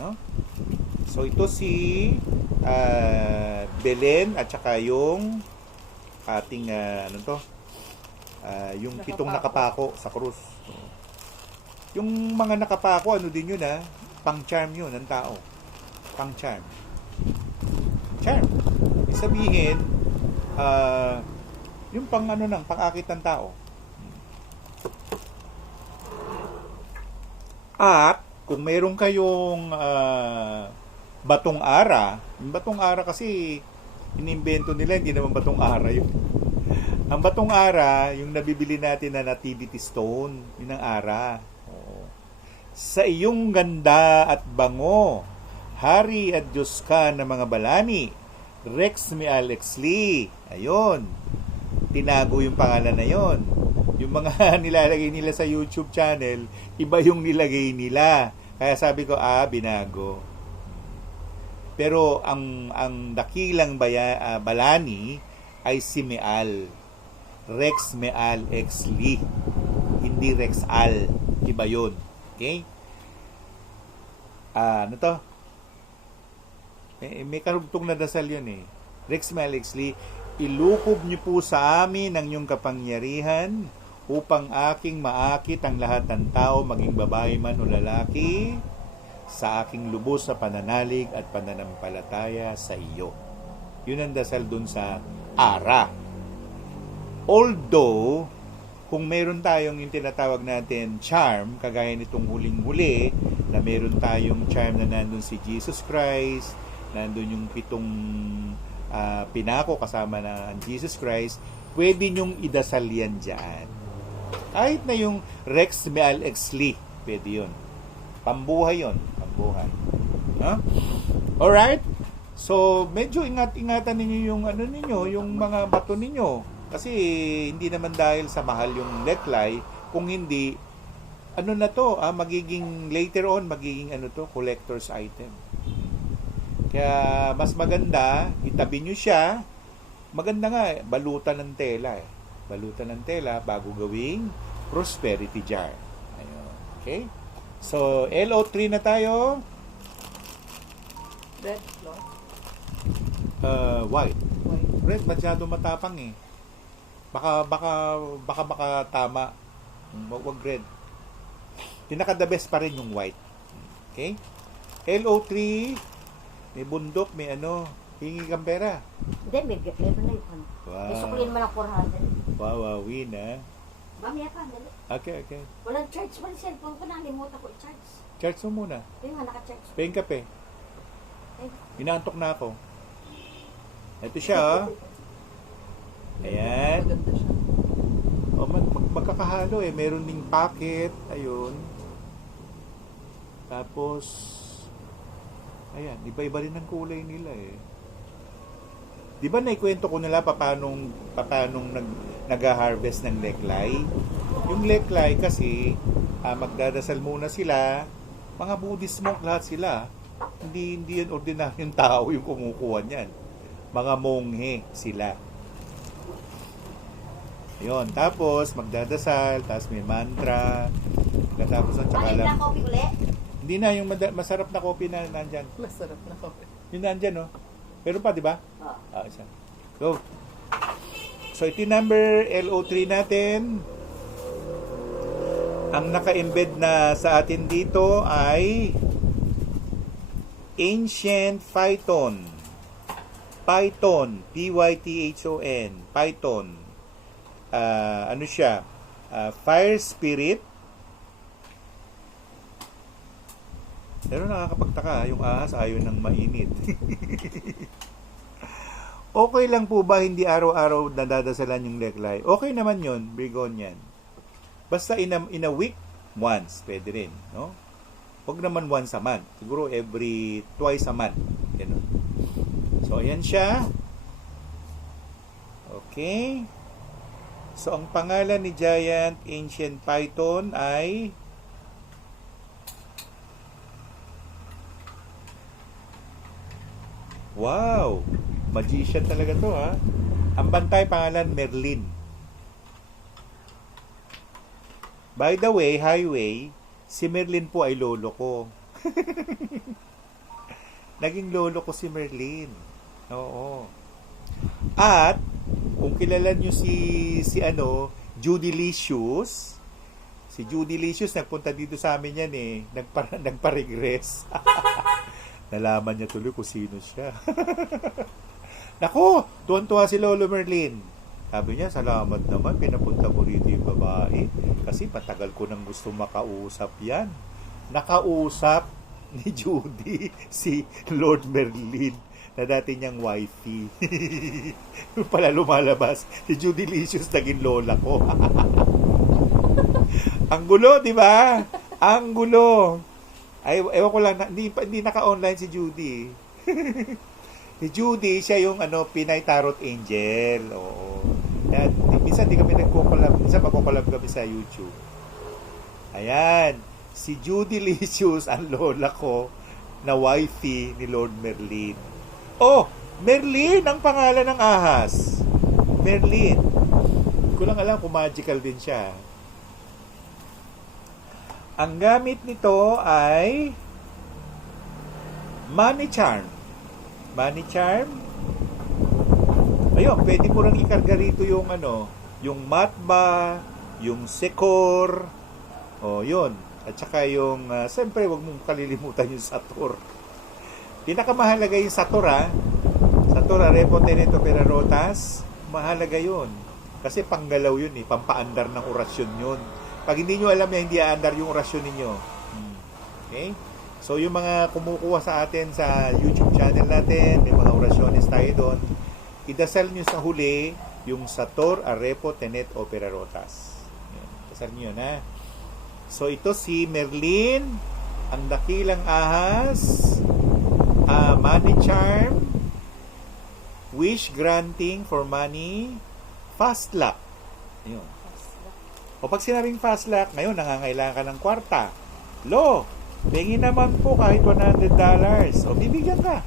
No? So, ito si Belen, at saka yung ating, yung 7 nakapako sa krus. Yung mga nakapako, ano din yun pang-charm yun ng tao. Pang-charm. Charm. Ibig sabihin, yung pang-akit ng tao. At kung meron kayong batong ara, yung batong ara kasi inimbento nila, hindi naman batong ara yun. Ang batong ara, yung nabibili natin na nativity stone, yun ang ara. Oo. Sa iyong ganda at bango, Hari at Diyos ka ng mga balani, Rex mi Alex Lee. Ayun. Tinago yung pangalan na yon. Yung mga nilalagay nila sa YouTube channel, iba yung nilagay nila. Kaya sabi ko, binago. Pero ang dakilang balani ay si Meal. Rex Meal X Lee. Hindi Rex Al. Iba yun. Okay? Ano to? May karugtong na dasal yun eh. Rex Meal X Lee, ilukob niyo po sa amin ang iyong kapangyarihan upang aking maakit ang lahat ng tao, maging babae man o lalaki, sa aking lubos sa pananalig at pananampalataya sa iyo. Yun ang dasal dun sa ara. Although, kung meron tayong yung tinatawag natin charm, kagaya nitong huling-huli, na meron tayong charm na nandun si Jesus Christ, nandun yung 7 pinako kasama na Jesus Christ, pwede nyong idasal yan dyan. Kahit na yung Rex Meal Ex Lee, pwede yun. Pambuhay yun. Pambuhay. Huh? Alright? So, medyo ingatan ninyo yung yung mga bato ninyo. Kasi hindi naman dahil sa mahal yung neckline, kung hindi, magiging later on, magiging collector's item. Kaya mas maganda, itabi nyo siya. Maganda nga, balutan ng tela Balutan ng tela bago gawing prosperity jar. Ayun. Okay? So, LO3 na tayo. Red, no? White. White. Red, masyado matapang eh. Baka tama. Wag red. Pinaka-the best pa rin yung white. Okay? LO3, may bundok, may ano, hingi kang pera. Hindi, meron na yun. Wow. Isukulin mo ng 400. Wow, win ah. Mamaya pa, dali. Okay. Walang charge pa rin cellphone ko, nakalimutan ko i-charge. Charge mo muna. Yung nga, naka-charge. Pahing kape. Ay, Inaantok na ako. Ito siya, oh. Ayan. Maganda siya. O, magkakahalo eh. Meron ding packet. Ayun. Tapos, ayan. Iba-iba rin ang kulay nila eh. Di ba naikwento ko nila papanong nag-harvest ng leklay? Yung leklay kasi, magdadasal muna sila. Mga Buddhist monk lahat sila. Hindi yan ordinaryong tao yung kumukuha niyan. Mga monghe sila. Ayun, tapos magdadasal, tapos may mantra. Tapos ang tsaka Palit na lang. kopi uli. Hindi na yung masarap na kopi na nandyan. Masarap na kape. Yung nandyan, no? Pero pa, di ba? Oh. Isa. Go. So, ito yung number LO3 natin. Ang naka-embed na sa atin dito ay Ancient Python. Python. Python. Python. Ano siya? Fire Spirit. Pero nakakapagtaka, yung ahas ayaw ng mainit. Okay lang po ba hindi araw-araw nadadasalan yung leklay? Okay naman yun, Brigonian. Basta in a week, once, pwede rin. No? Huwag naman once a month. Siguro twice a month. Ganun. So, ayan siya. Okay. So, ang pangalan ni Giant Ancient Python ay wow! Magician talaga to ha. Ang bantay pangalan Merlin. By the way, highway, si Merlin po ay lolo ko. Naging lolo ko si Merlin. Oo. At kung kilala nyo si Judy Licious, si Judy Licious nagpunta dito sa amin yan eh. Nagpa-regress. Nalaman niya tuloy kung sino siya. Nako, tuwan-tuwa si Lolo Merlin. Sabi niya, salamat naman, pinapunta mo rito yung babae. Kasi patagal ko nang gusto makausap yan. Nakausap ni Judy si Lord Merlin na dati niyang wifey. Pala lumalabas, si Judy Licious naging lola ko. Ang gulo, di ba? Ang gulo. Ay, ewan ko lang, hindi naka-online si Judy. Si Judy, siya yung Pinay Tarot Angel. Oo. Kaya, minsan di kami nagko-collab. Minsan magko-collab kami sa YouTube. Ayan. Si Judy Licious, ang lola ko, na wifey ni Lord Merlin. Oh! Merlin ang pangalan ng ahas. Merlin. Hindi ko lang alam kung magical din siya. Ang gamit nito ay money charm. Money charm. Ayun, pwede mo rin ikarga rito yung yung matba, yung sekor. Oh, yun. At saka yung siyempre wag mong kalilimutan yung sator. Pinakamahalaga yung sator Sator Arepo Teneto Perarotas. Mahalaga yun. Kasi panggalaw yun eh, pampaandar ng orasyon yun. Pag hindi nyo alam na hindi aandar yung orasyon ninyo. Okay? So, yung mga kumukuha sa atin sa YouTube channel natin, may mga orasyones tayo doon, idasal nyo sa huli yung Sator, Arepo, Tenet, Opera Rotas. Dasal nyo yun, ha? So, ito si Merlin, ang dakilang ahas, money charm, wish granting for money, fast luck. Yun. O pag sinabing fast luck, ngayon nangangailangan ka ng kwarta. Lo, tingin naman po kahit $100. O bibigyan ka.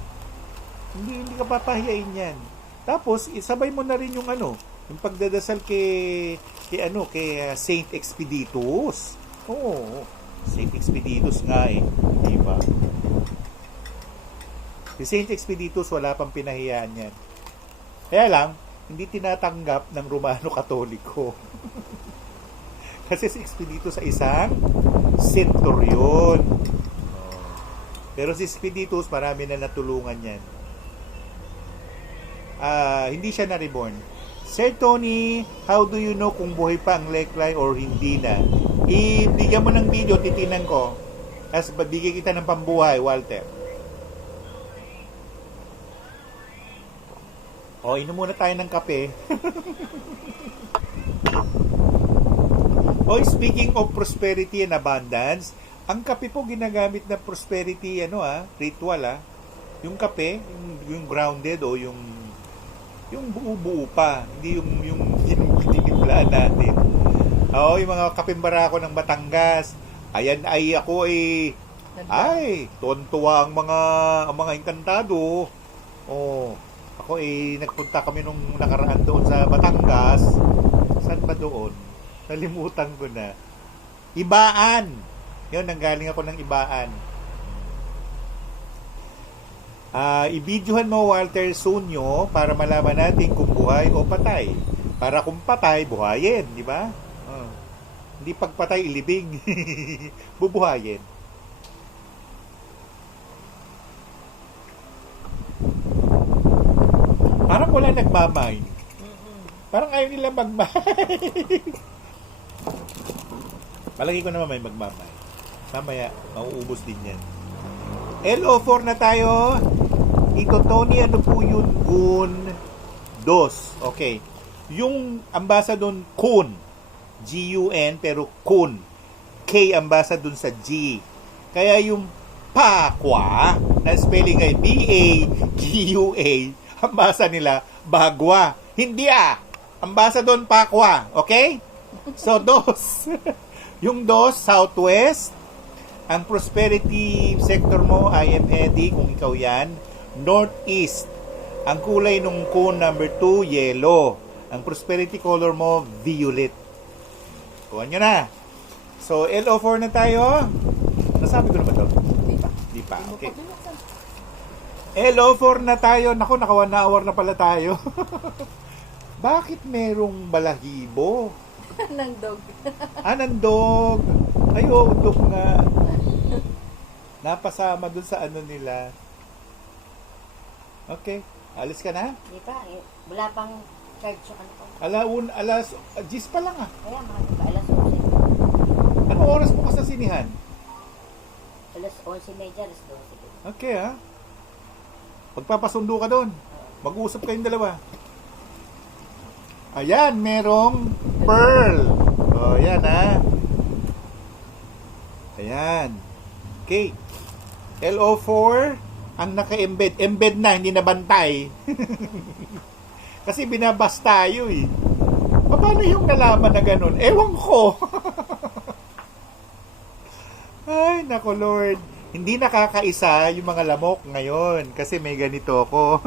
Hindi ka papahiyain yan. Tapos, isabay mo na rin yung yung pagdadasal kay Saint Expedituous. Oo. Saint Expeditors nga eh. Di ba? Si Saint Expeditors, wala pang pinahiyaan yan. Kaya lang, hindi tinatanggap ng Romano Katoliko. Kasi si Expeditors sa isang centurion. Pero si Expeditors, marami na natulungan yan. Hindi siya na-reborn. Sir Tony, how do you know kung buhay pa ang Lekray or hindi na? Ibigyan mo ng video, titinan ko. Tapos babigyan kita ng pambuhay, Walter. O, inom muna tayo ng kape. O, speaking of prosperity and abundance, ang kape po ginagamit na prosperity, ritual, Yung kape, yung grounded o yung buo-buo pa, hindi yung tinitimplaan natin. Oo, yung mga kapimbarako ng Batangas. Ayan ay ako tuwan-tuwa ang mga engkantado. Oh, ako nagpunta kami nung nakaraan doon sa Batangas. Saan ba doon? Nalimutan ko na. Ibaan. Yun, nanggaling ako ng Ibaan. Ibidyohan mo, Walter, Sunyo para malaman natin kung buhay o patay. Para kung patay, buhayin, di ba? Hindi pagpatay, ilibing. Bubuhayin. Parang wala nagmamay. Parang ayaw nila magmay. Malagi ko naman may magmamay. Mamaya, mauubos din yan. LO4 na tayo. Ito, Tony, ano po yun? Gun 2. Okay. Yung ambasa doon, Kun. G-U-N, pero Kun. K ambasa doon sa G. Kaya yung Pakwa, na spelling ay B-A-G-U-A, ambasa nila, Bagwa. Hindi ambasa doon, Pakwa. Okay? So, 2. Yung 2, Southwest. Ang prosperity sector mo, I am heading, kung ikaw yan, Northeast. Ang kulay nung cone number 2, yellow. Ang prosperity color mo, violet. Kuha nyo na. So, LO4 na tayo. Nasabi ko na ba ito? Di pa. Okay. LO4 na tayo. Naku, naka 1 hour na pala tayo. Bakit merong balahibo? Ng dog. Ng dog. Ay, dog nga. Napasama dun sa nila. Okay. Alis ka na? Di pa, wala pang charge yung ano ko. Alas 10 pa lang Kaya mga diba, alas 11. Anong oras mo ka sa sinihan? Alas 11:30, alas 12. Okay Magpapasundo ka doon. Mag-uusap kayong dalawa. Ayan, merong pearl. O, yan Ayan. Okay. LO4, ang naka-embed. Embed na, hindi nabantay. Kasi binabas tayo Paano yung nalaman na ganun? Ewan ko. Ay, nako Lord. Hindi nakakaisa yung mga lamok ngayon kasi may ganito ako.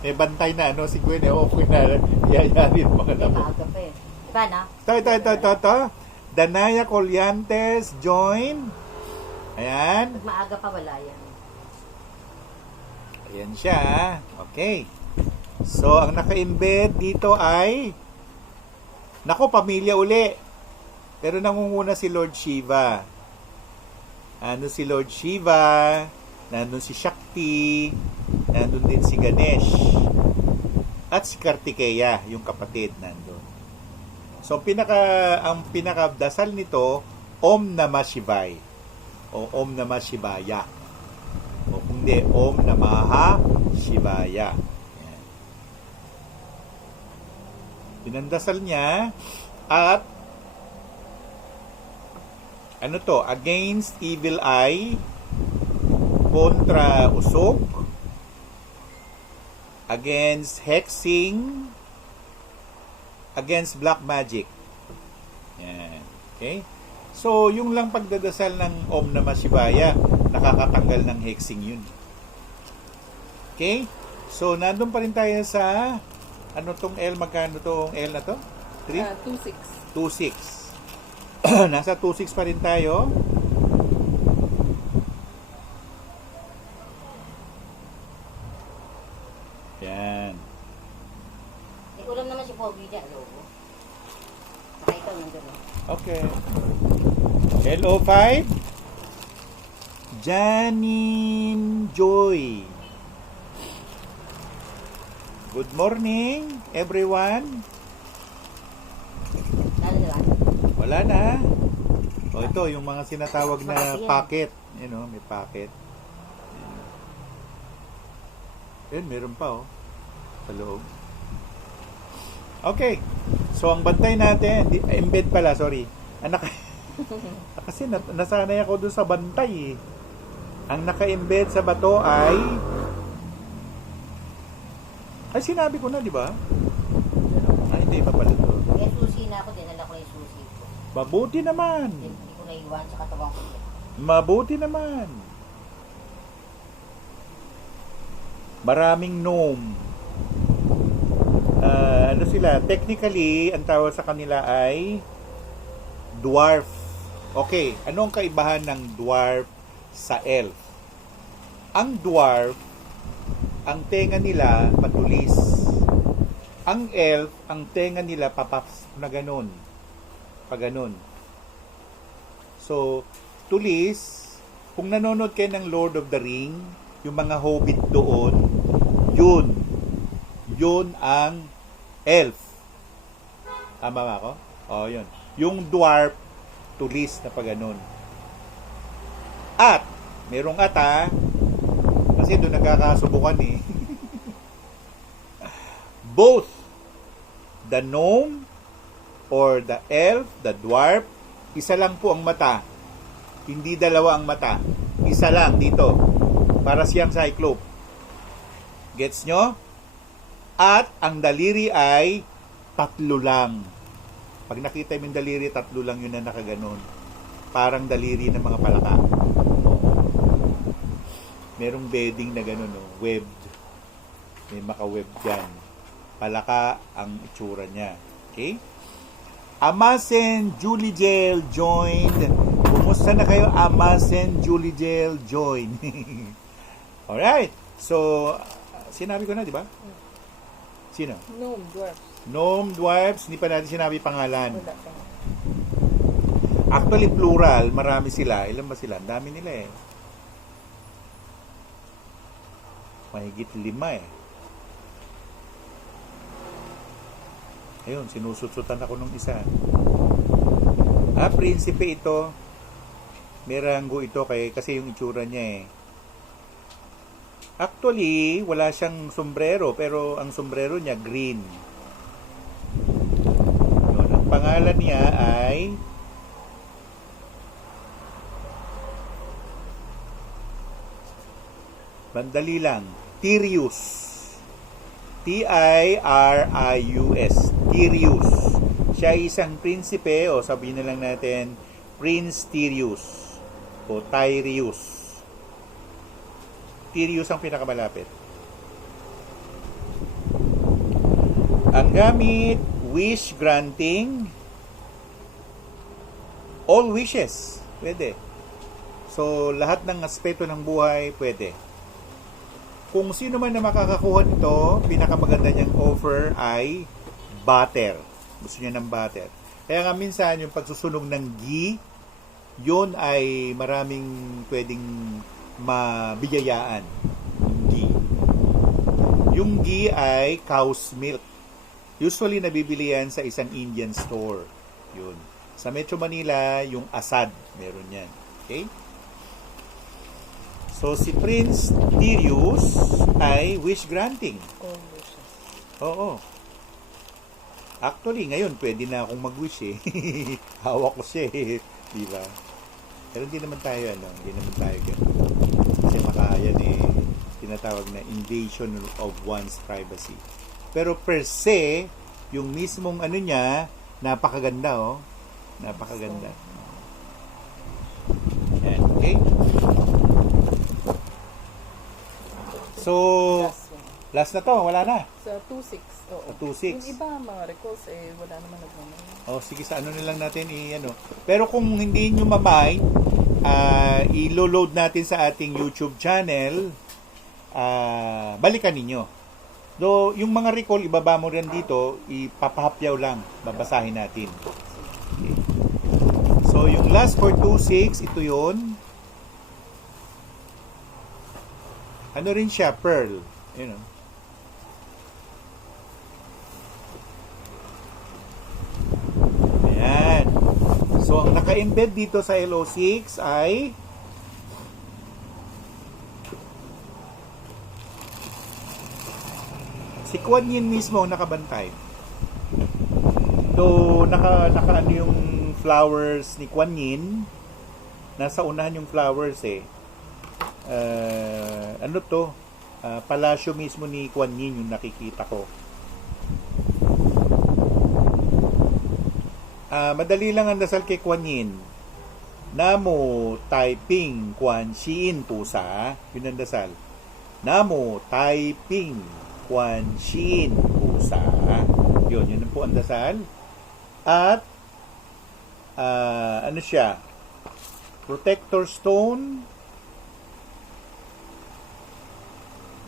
May bantay na si Gwen okay na. Yayari yung mga lamok. Maaga pa Diba na? Ito. Danaya Colyantes, join. Ayan. Pag maaga pa, wala yan. Ayan siya. Okay. So, ang naka-embed dito ay pamilya uli. Pero nangunguna si Lord Shiva. Nandun si Lord Shiva, nandun si Shakti, nandun din si Ganesh. At si Kartikeya, yung kapatid, nandun. So, ang pinakadasal nito, Om Namah Shivaya. O Om Namah Shivaya. O hindi, Om Namaha Shivaya. Yan. Pinandasal niya at against evil eye, kontra usok, against hexing, against black magic. Yan. Okay? So, yung lang pagdadasal ng Om Namah Shivaya, nakakatanggal ng hexing yun. Okay? So, nandun pa rin tayo sa tong L, magkano tong L na to? 3? 2.6. 2.6. Nasa 2.6 pa rin tayo. Yan. May ulam naman si Pogi dyan, lobo. Saka ikaw nandun. Okay. LO5. Janine Joy. Good morning, everyone. Lalo diba? Wala na. O ito, yung mga sinatawag na packet. You know, may packet. Yan, meron pa sa loob. Okay. So, ang bantay natin, embed pala, sorry. Kasi nasanay ako dun sa bantay eh. Ang naka-embed sa bato ay sinabi ko na, di ba? Hindi pa pala to. May susi na ako, dinala ko yung susi ko. Mabuti naman. Hindi ko naiwan sa katawan ko. Mabuti naman. Maraming gnome. Ano sila? Technically, ang tawag sa kanila ay dwarf. Okay, ano ang kaibahan ng dwarf sa elf? Ang dwarf, ang tenga nila matulis. Ang elf, ang tenga nila papas na ganun. Pa ganun. So, tulis, kung nanonood kayo ng Lord of the Ring, yung mga hobbit doon, yun ang elf. Tama ba ako? Yun. Yung dwarf, tulis na pa ganun. At, merong kasi doon nagkakasubukan eh. Both the gnome or the elf, the dwarf, isa lang po ang mata. Hindi dalawa ang mata. Isa lang dito. Para siyang cyclope. Gets nyo? At ang daliri ay 3 lang. Pag nakita mo yung daliri, 3 lang yun na nakaganon. Parang daliri ng mga palaka. Merong bedding na gano'n, no? Webbed. May maka-web dyan. Palaka ang itsura niya. Okay? Amasen Julie Jail joined. Kumusta na kayo, Amasen Julie Jail join? Alright. So, sinabi ko na, di ba? Sino? Gnome, dwarf. Gnome, dwarfs. Hindi pa natin sinabi pangalan. Wala pa. Actually, plural. Marami sila. Ilan ba sila? Ang dami nila eh. Mahigit 5 eh. Ayun, sinusutsutan ako nung isa. Prinsipe ito. May ranggo ito kasi yung itsura niya eh. Actually, wala siyang sombrero, pero ang sombrero niya green. Yun, ang pangalan niya ay bandali lang, Tyrius. T-I-R-I-U-S. Tyrius. Siya ay isang prinsipe, o sabihin na lang natin, Prince Tyrius o Tyrius. Tyrius ang pinakamalapit. Ang gamit, wish granting, all wishes. Pwede. So, lahat ng aspeto ng buhay, pwede. Kung sino man na makakakuha nito, pinakamaganda niyang offer ay butter. Gusto niya ng butter. Kaya nga minsan, yung pagsusunog ng ghee, yun ay maraming pwedeng mabiyayaan. Ghee. Yung ghee ay cow's milk. Usually, nabibili yan sa isang Indian store. Yun. Sa Metro Manila, yung asad. Meron yan. Okay? So, si Prince Tyrius ay wish granting. All wishes. Oo. Actually, ngayon, pwede na akong mag-wish eh. Hawak ko siya eh. Diba? Pero hindi naman tayo, hindi naman tayo ganun. Kasi makayan eh, tinatawag na invasion of one's privacy. Pero per se, yung mismong niya, napakaganda oh. Napakaganda. Yan, okay? So, Last na to, wala na. Sa 2.6. Oo. Sa 2.6. Yung iba, mga recalls, wala naman nagmamay. Oh, sige, sa ano nilang natin i-ano. Pero kung hindi nyo mamind, i-load natin sa ating YouTube channel, balikan ninyo. Do yung mga recall, ibaba mo rin dito, ipapahapyaw lang, babasahin natin. Okay. So, yung last for 2.6, ito yun. Ano rin siya? Pearl. You know. Ayan. So, ang naka-embed dito sa LO6 ay si Kuan Yin mismo ang nakabantay. Do naka ano yung flowers ni Kuan Yin. Nasa unahan yung flowers eh. Ano to? Palasyo mismo ni Kuan Yin yung nakikita ko. Madali lang ang dasal kay Kuan Yin. Namo Taiping Kuan Shin Pusa. Yun ang dasal. Namo Taiping Kuan Shin Pusa. Yun po ang dasal. At ano siya? Protector Stone,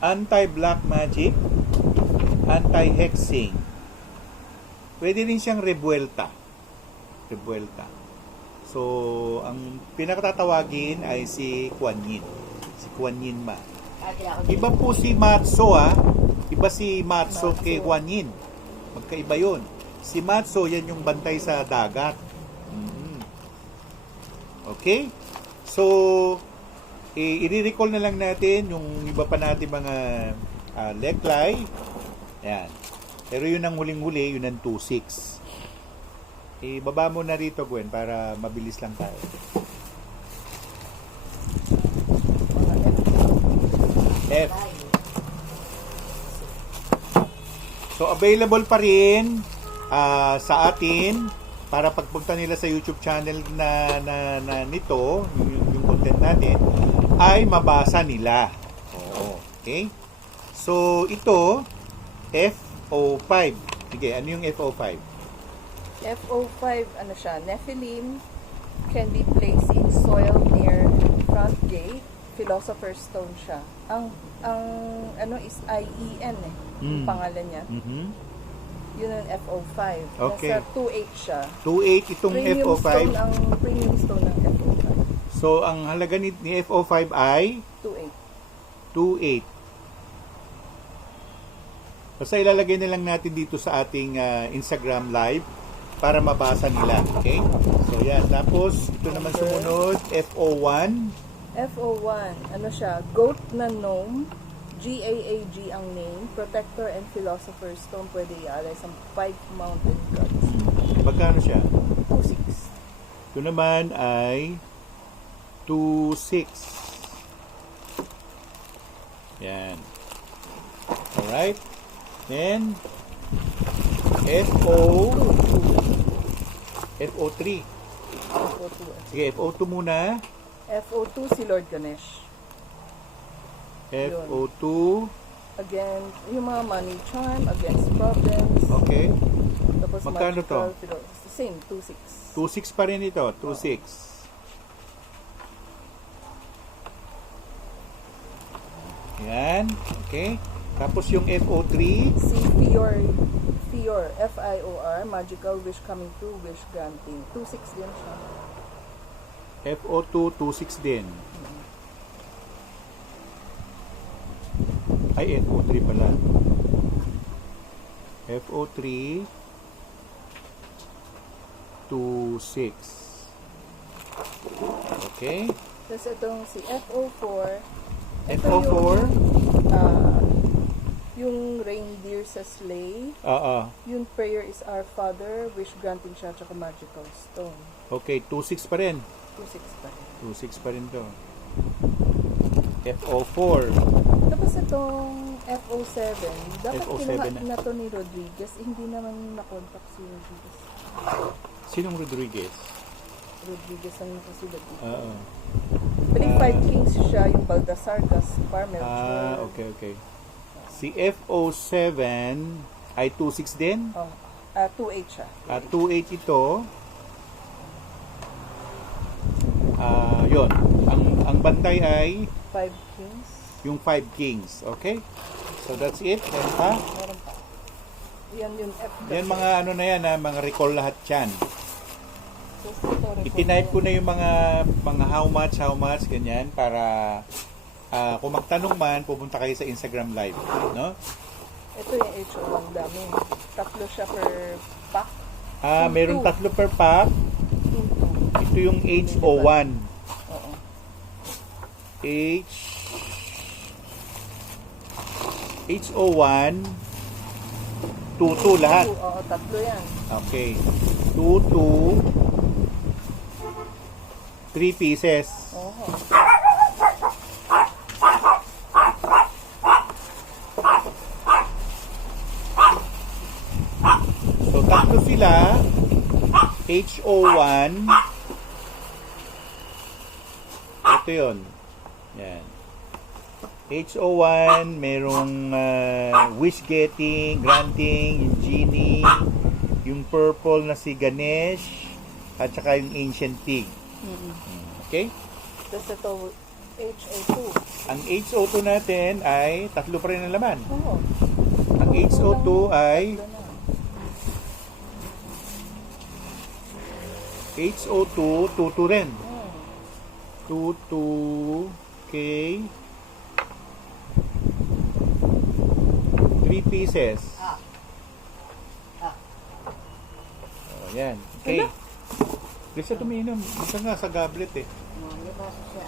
Anti-Black Magic, Anti-Hexing. Pwede rin siyang rebuelta. So, ang pinakatatawagin ay si Kuan Yin. Si Kuan Yin Ma. Iba po si Matso Iba si Matso kay Kuan Yin. Magkaiba yun. Si Matso, yan yung bantay sa dagat. Okay? So, i-recall na lang natin yung iba pa natin mga leklay. Yan. Pero yun ang huling-huli, yun ang 2.6. Ibaba mo na rito, Gwen, para mabilis lang tayo. F. So, available pa rin sa atin para pagpunta nila sa YouTube channel na nito, yung content natin, ay mabasa nila. Oo. Okay? So, ito, FO5. Sige, ano yung FO5? FO5, ano siya, Nephilim can be placed in soil near front gate. Philosopher's Stone siya. Ang ano is IEN yung pangalan niya. Yun ang FO5. Okay. Nasa 2.8 siya. 2.8 itong Premium FO5. stone ang premium stone ng FO5. So, ang halaga ni FO5 ay 2.8. 2.8. Basta ilalagay na lang natin dito sa ating Instagram live para mabasa nila. Okay? So, yan. Tapos, ito naman sumunod, FO1. FO1, ano siya, Goat na Gnome, GAAG ang name, Protector and Philosopher's Stone, pwede ialay sa 5 mountain gods. Magkano siya? 2.6. Ito naman ay 2.6. Yan. Alright. Then, FO3. FO2. Sige, FO2 muna. FO2 si Lord Ganesh. FO2. Again, yung mga money charm, against problems. Okay. Tapos Magkano to? Same, 2.6. 2.6 pa rin ito. 2.6. Yan. Okay. Tapos yung FO3. Si Fior, F-I-O-R, Magical Wish Coming True, Wish Granting. 2.6 din siya. FO2, 2.6 din. Ay, FO3 pala. FO3, 2.6. Okay. Tapos itong si FO4. FO4. Yung reindeer sa sleigh. Yung prayer is Our Father, wish granting siya, tsaka magical stone. Okay, 2.6 pa rin. 2.6 pa rin. 2.6 pa rin to. FO4. Tapos itong FO7, dapat FO7 kinuha na to ni Rodriguez. Hindi naman na-contact si Rodriguez. Sinong Rodriguez? Rodriguez ang nakasulat dito. Oo. Balik 5 kings siya, yung Baldassar, Gaspar, Melchor. Okay. Si FO7 ay 2.6 din. 2.8 siya. 2.8 ito. Yun. Ang bantay ay 5 kings. yung 5 kings. Okay? So that's it. Meron pa? Meron pa. Yan yung F. Yan mga ano na yan, mga recall lahat yan. So, ito, Itype ko na yung mga how much, ganyan, para kung magtanong man, pupunta kayo sa Instagram live. No? Ito yung HO1 dami. Tatlo siya per pack. Meron 3 per pack. Ito yung HO1. Oo. HO1 2 lahat. Oo, tatlo yan. Okay. 2 3 pieces. Oo. So tatlo sila. HO1. Ito yun. Yan. HO1, merong wish getting, granting, yung genie, yung purple na si Ganesh, at saka yung ancient pig. Okay? Tapos ito, HO2. Ang HO2 natin ay 3 pa rin ang laman. Oo. Ang HO2 ay Tatlo na. HO2, 2 rin. 2, okay. 3 pieces. Oh, yan. Okay. Gusto siya tuminom. Isa nga sa goblet eh. May baso siya.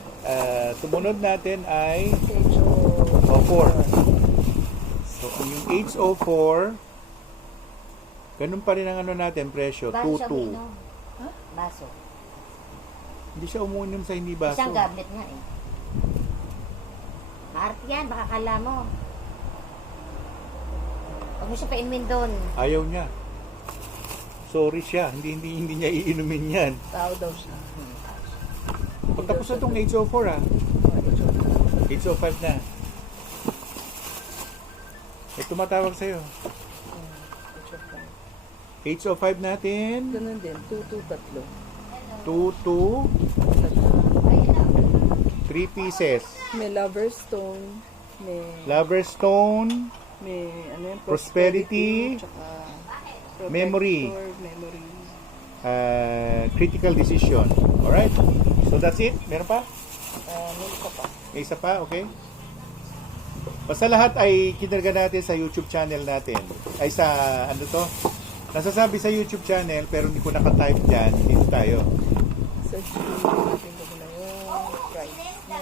Sumunod natin ay HO4. So, kung yung HO4, ganun pa rin ang ano natin, presyo. Baso siya 2-2. uminom. Baso. Hindi siya umunom sa hindi baso. Isang goblet nga eh. Maarte yan, baka kala mo. Huwag mo siya painumin doon. Ayaw niya. Sorry siya. Hindi niya iinumin yan. Tao daw siya. Pagtapos na itong HO4 ah. HO5 na. May tumatawag sa'yo. HO5 natin. Ganun din. 2, tatlo. 2, 3 pieces. May lover stone. May Loverstone. may ano yun, Prosperity, tsaka memory. memory. Critical decision. Alright? So that's it? Meron pa? May isa pa. May isa pa? Okay. Basta lahat ay kinarga natin sa YouTube channel natin. Ay sa ano to? Nasasabi sa YouTube channel pero hindi ko naka-type dyan. Dito tayo. Sa G, natin ko na yung price na.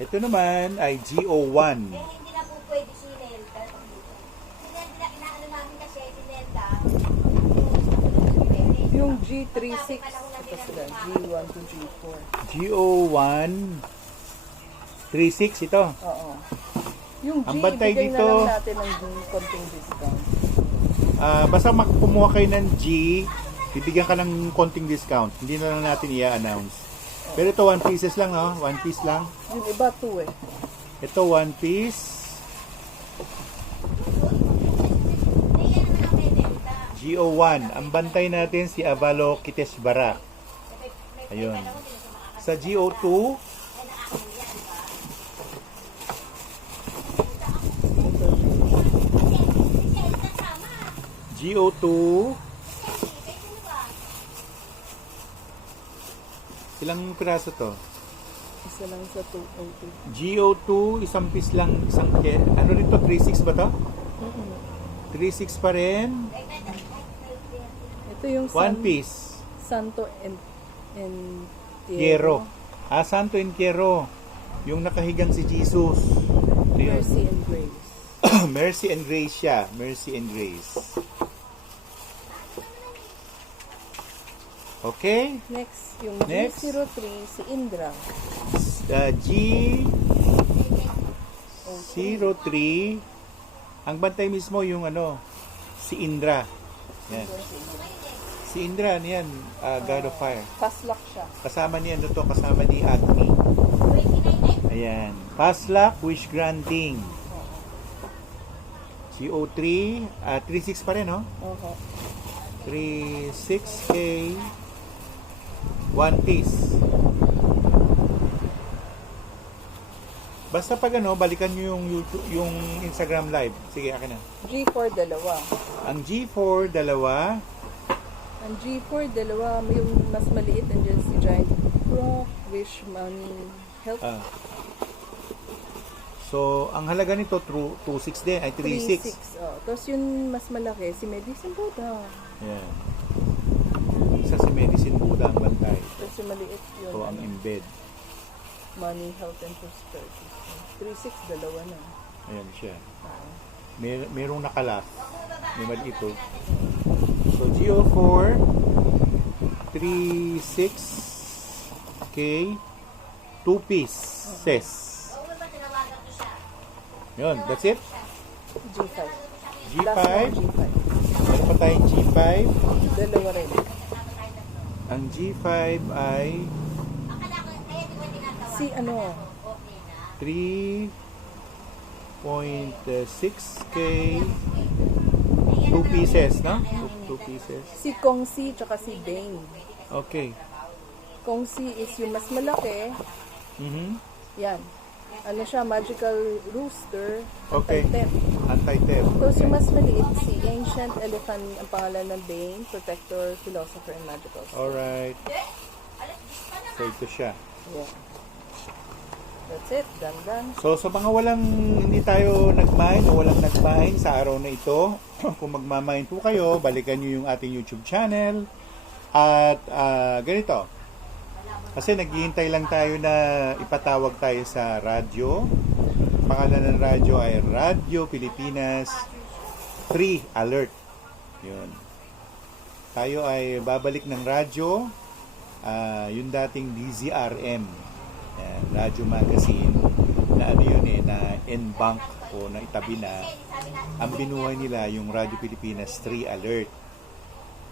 Ito naman ay GO1. Hindi na po pwede si Nelda. Hindi na inaano namin kasi si Nelda. Yung G36, ito sila, G1 to G4. GO1 36 ito. Oo. Yung G, Ang bantay ibigay dito, na lang natin ng konting discount. Basta kumuha kayo ng G, bibigyan ka ng konting discount. Hindi na lang natin i-announce. Pero ito 1 pieces lang, no? 1 piece lang. Yung iba 2 eh. Ito 1 piece. GO1. Ang bantay natin si Avalokiteshvara. Ayun. Sa GO2, GO2, ilang piraso to? Isa lang sa 202. GO2, isang piece lang, ano nito, 3.6 ba to? 3.6 pa rin. Ito yung 1 piece. Santo and Quiero. Santo and Quiero. Yung nakahigang si Jesus. Ito yun. Mercy and Grace. Mercy and Grace siya. Mercy and Grace. Okay? Next, yung Next. G03, si Indra. G03. Ang bantay mismo yung ano, si Indra. Yan. Si Indra, yan, God of Fire. Paslak siya. Kasama niya, ano to, kasama ni Agni. Ayan. Paslak, wish granting. CO3, 36 pa rin, no? Oho. 36K 1 piece. Basta pag ano, balikan nyo yung YouTube, yung Instagram live. Sige, akin na. G4 dalawa. Ang G4 dalawa. Ang G4 dalawa, may yung mas maliit andyan si Giant Rock, Wish Money, Health. So, ang halaga nito 26 din, ay 36. 36. Oh. Tapos yung mas malaki, si Medicine Buddha. Yan. Isa si Medicine Buddha ang bantay. Tapos yung maliit yun. Ito ang embed. Money, Health, and Prosperity. 36, dalawa na. Ayan siya. Ah. Merong nakalas. May mali ito. So, GO4 36K 2 pieces. Yun, that's it. G5. G5. Last one, G5. Meron pa tayong G5. Dalawa rin. Ang G5 ay Si ano, 3.6K 2 pieces, no? 2 pieces. si Kong Si, tsaka si Bane. Okay. Kong Si is yung mas malaki. Mhm. Yan. Ano siya, Magical Rooster. Okay. Anti-theft. Anti-theft. Tapos yung mas maliit, si Ancient Elephant, ang pangalan ng Bane, Protector, Philosopher, and Magical Spell. Alright. So, ito siya. Yeah. That's it. Done. So, sa mga walang hindi tayo nag-mine o walang nag-mine sa araw na ito, kung magmamine po kayo, balikan nyo yung ating YouTube channel. At ganito. Kasi naghihintay lang tayo na ipatawag tayo sa radyo. Pangalan ng radyo ay Radio Pilipinas Free Alert. Yun. Tayo ay babalik ng radyo. Yung dating DZRM. Yan, radyo magazine na ano yun na en-bank o na itabi na. Ang binuhay nila yung Radio Pilipinas 3 Alert.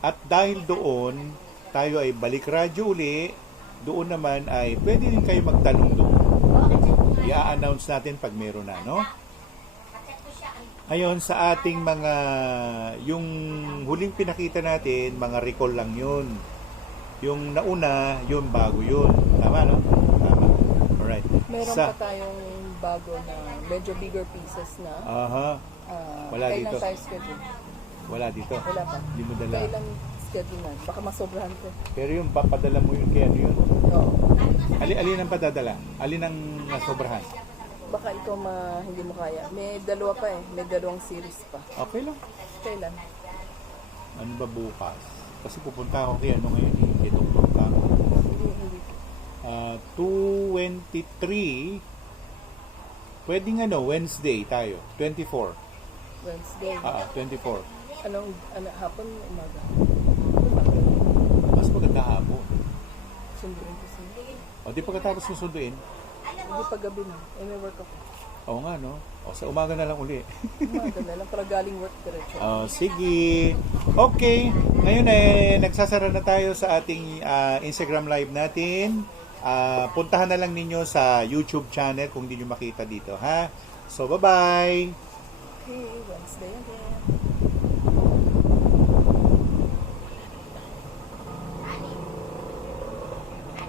At dahil doon, tayo ay balik radyo uli. Doon naman ay pwede din kayo magtanong doon. I-announce natin pag meron na, no? Ngayon, sa ating mga, yung huling pinakita natin, mga recall lang yun. Yung nauna, yun bago yun. Tama, no? Tama. Alright. Meron pa tayong bago na medyo bigger pieces na. Aha. Wala kailan dito. tayo schedule? Wala dito. Wala pa. Hindi mo dala. Kailan schedule na? Baka masobrahan ko. Pero yung papadala mo yun, kaya ano yun? Oo. Alin ang padadala? Alin ang nasobrahan? Baka ikaw hindi mo kaya. May dalawa pa eh. May dalawang series pa. Okay lang. Kailan? Ano ba bukas? Kasi pupunta ako kay ano ngayon, kay Dr. Kang. Hindi. 223 pwedeng Wednesday tayo 24 Wednesday. 24 Anong hapon, umaga? mas maganda hapon Sunduin ko siya. o di pagkatapos mo sunduin Hindi pa gabi na. May work ako. oo nga no o sa umaga na lang uli Umaga na lang para galing work diretso. sige okay ngayon nagsasara na tayo sa ating Instagram live natin. Puntahan na lang ninyo sa YouTube channel kung hindi nyo makita dito, ha? So, bye-bye! Okay, Wednesday again.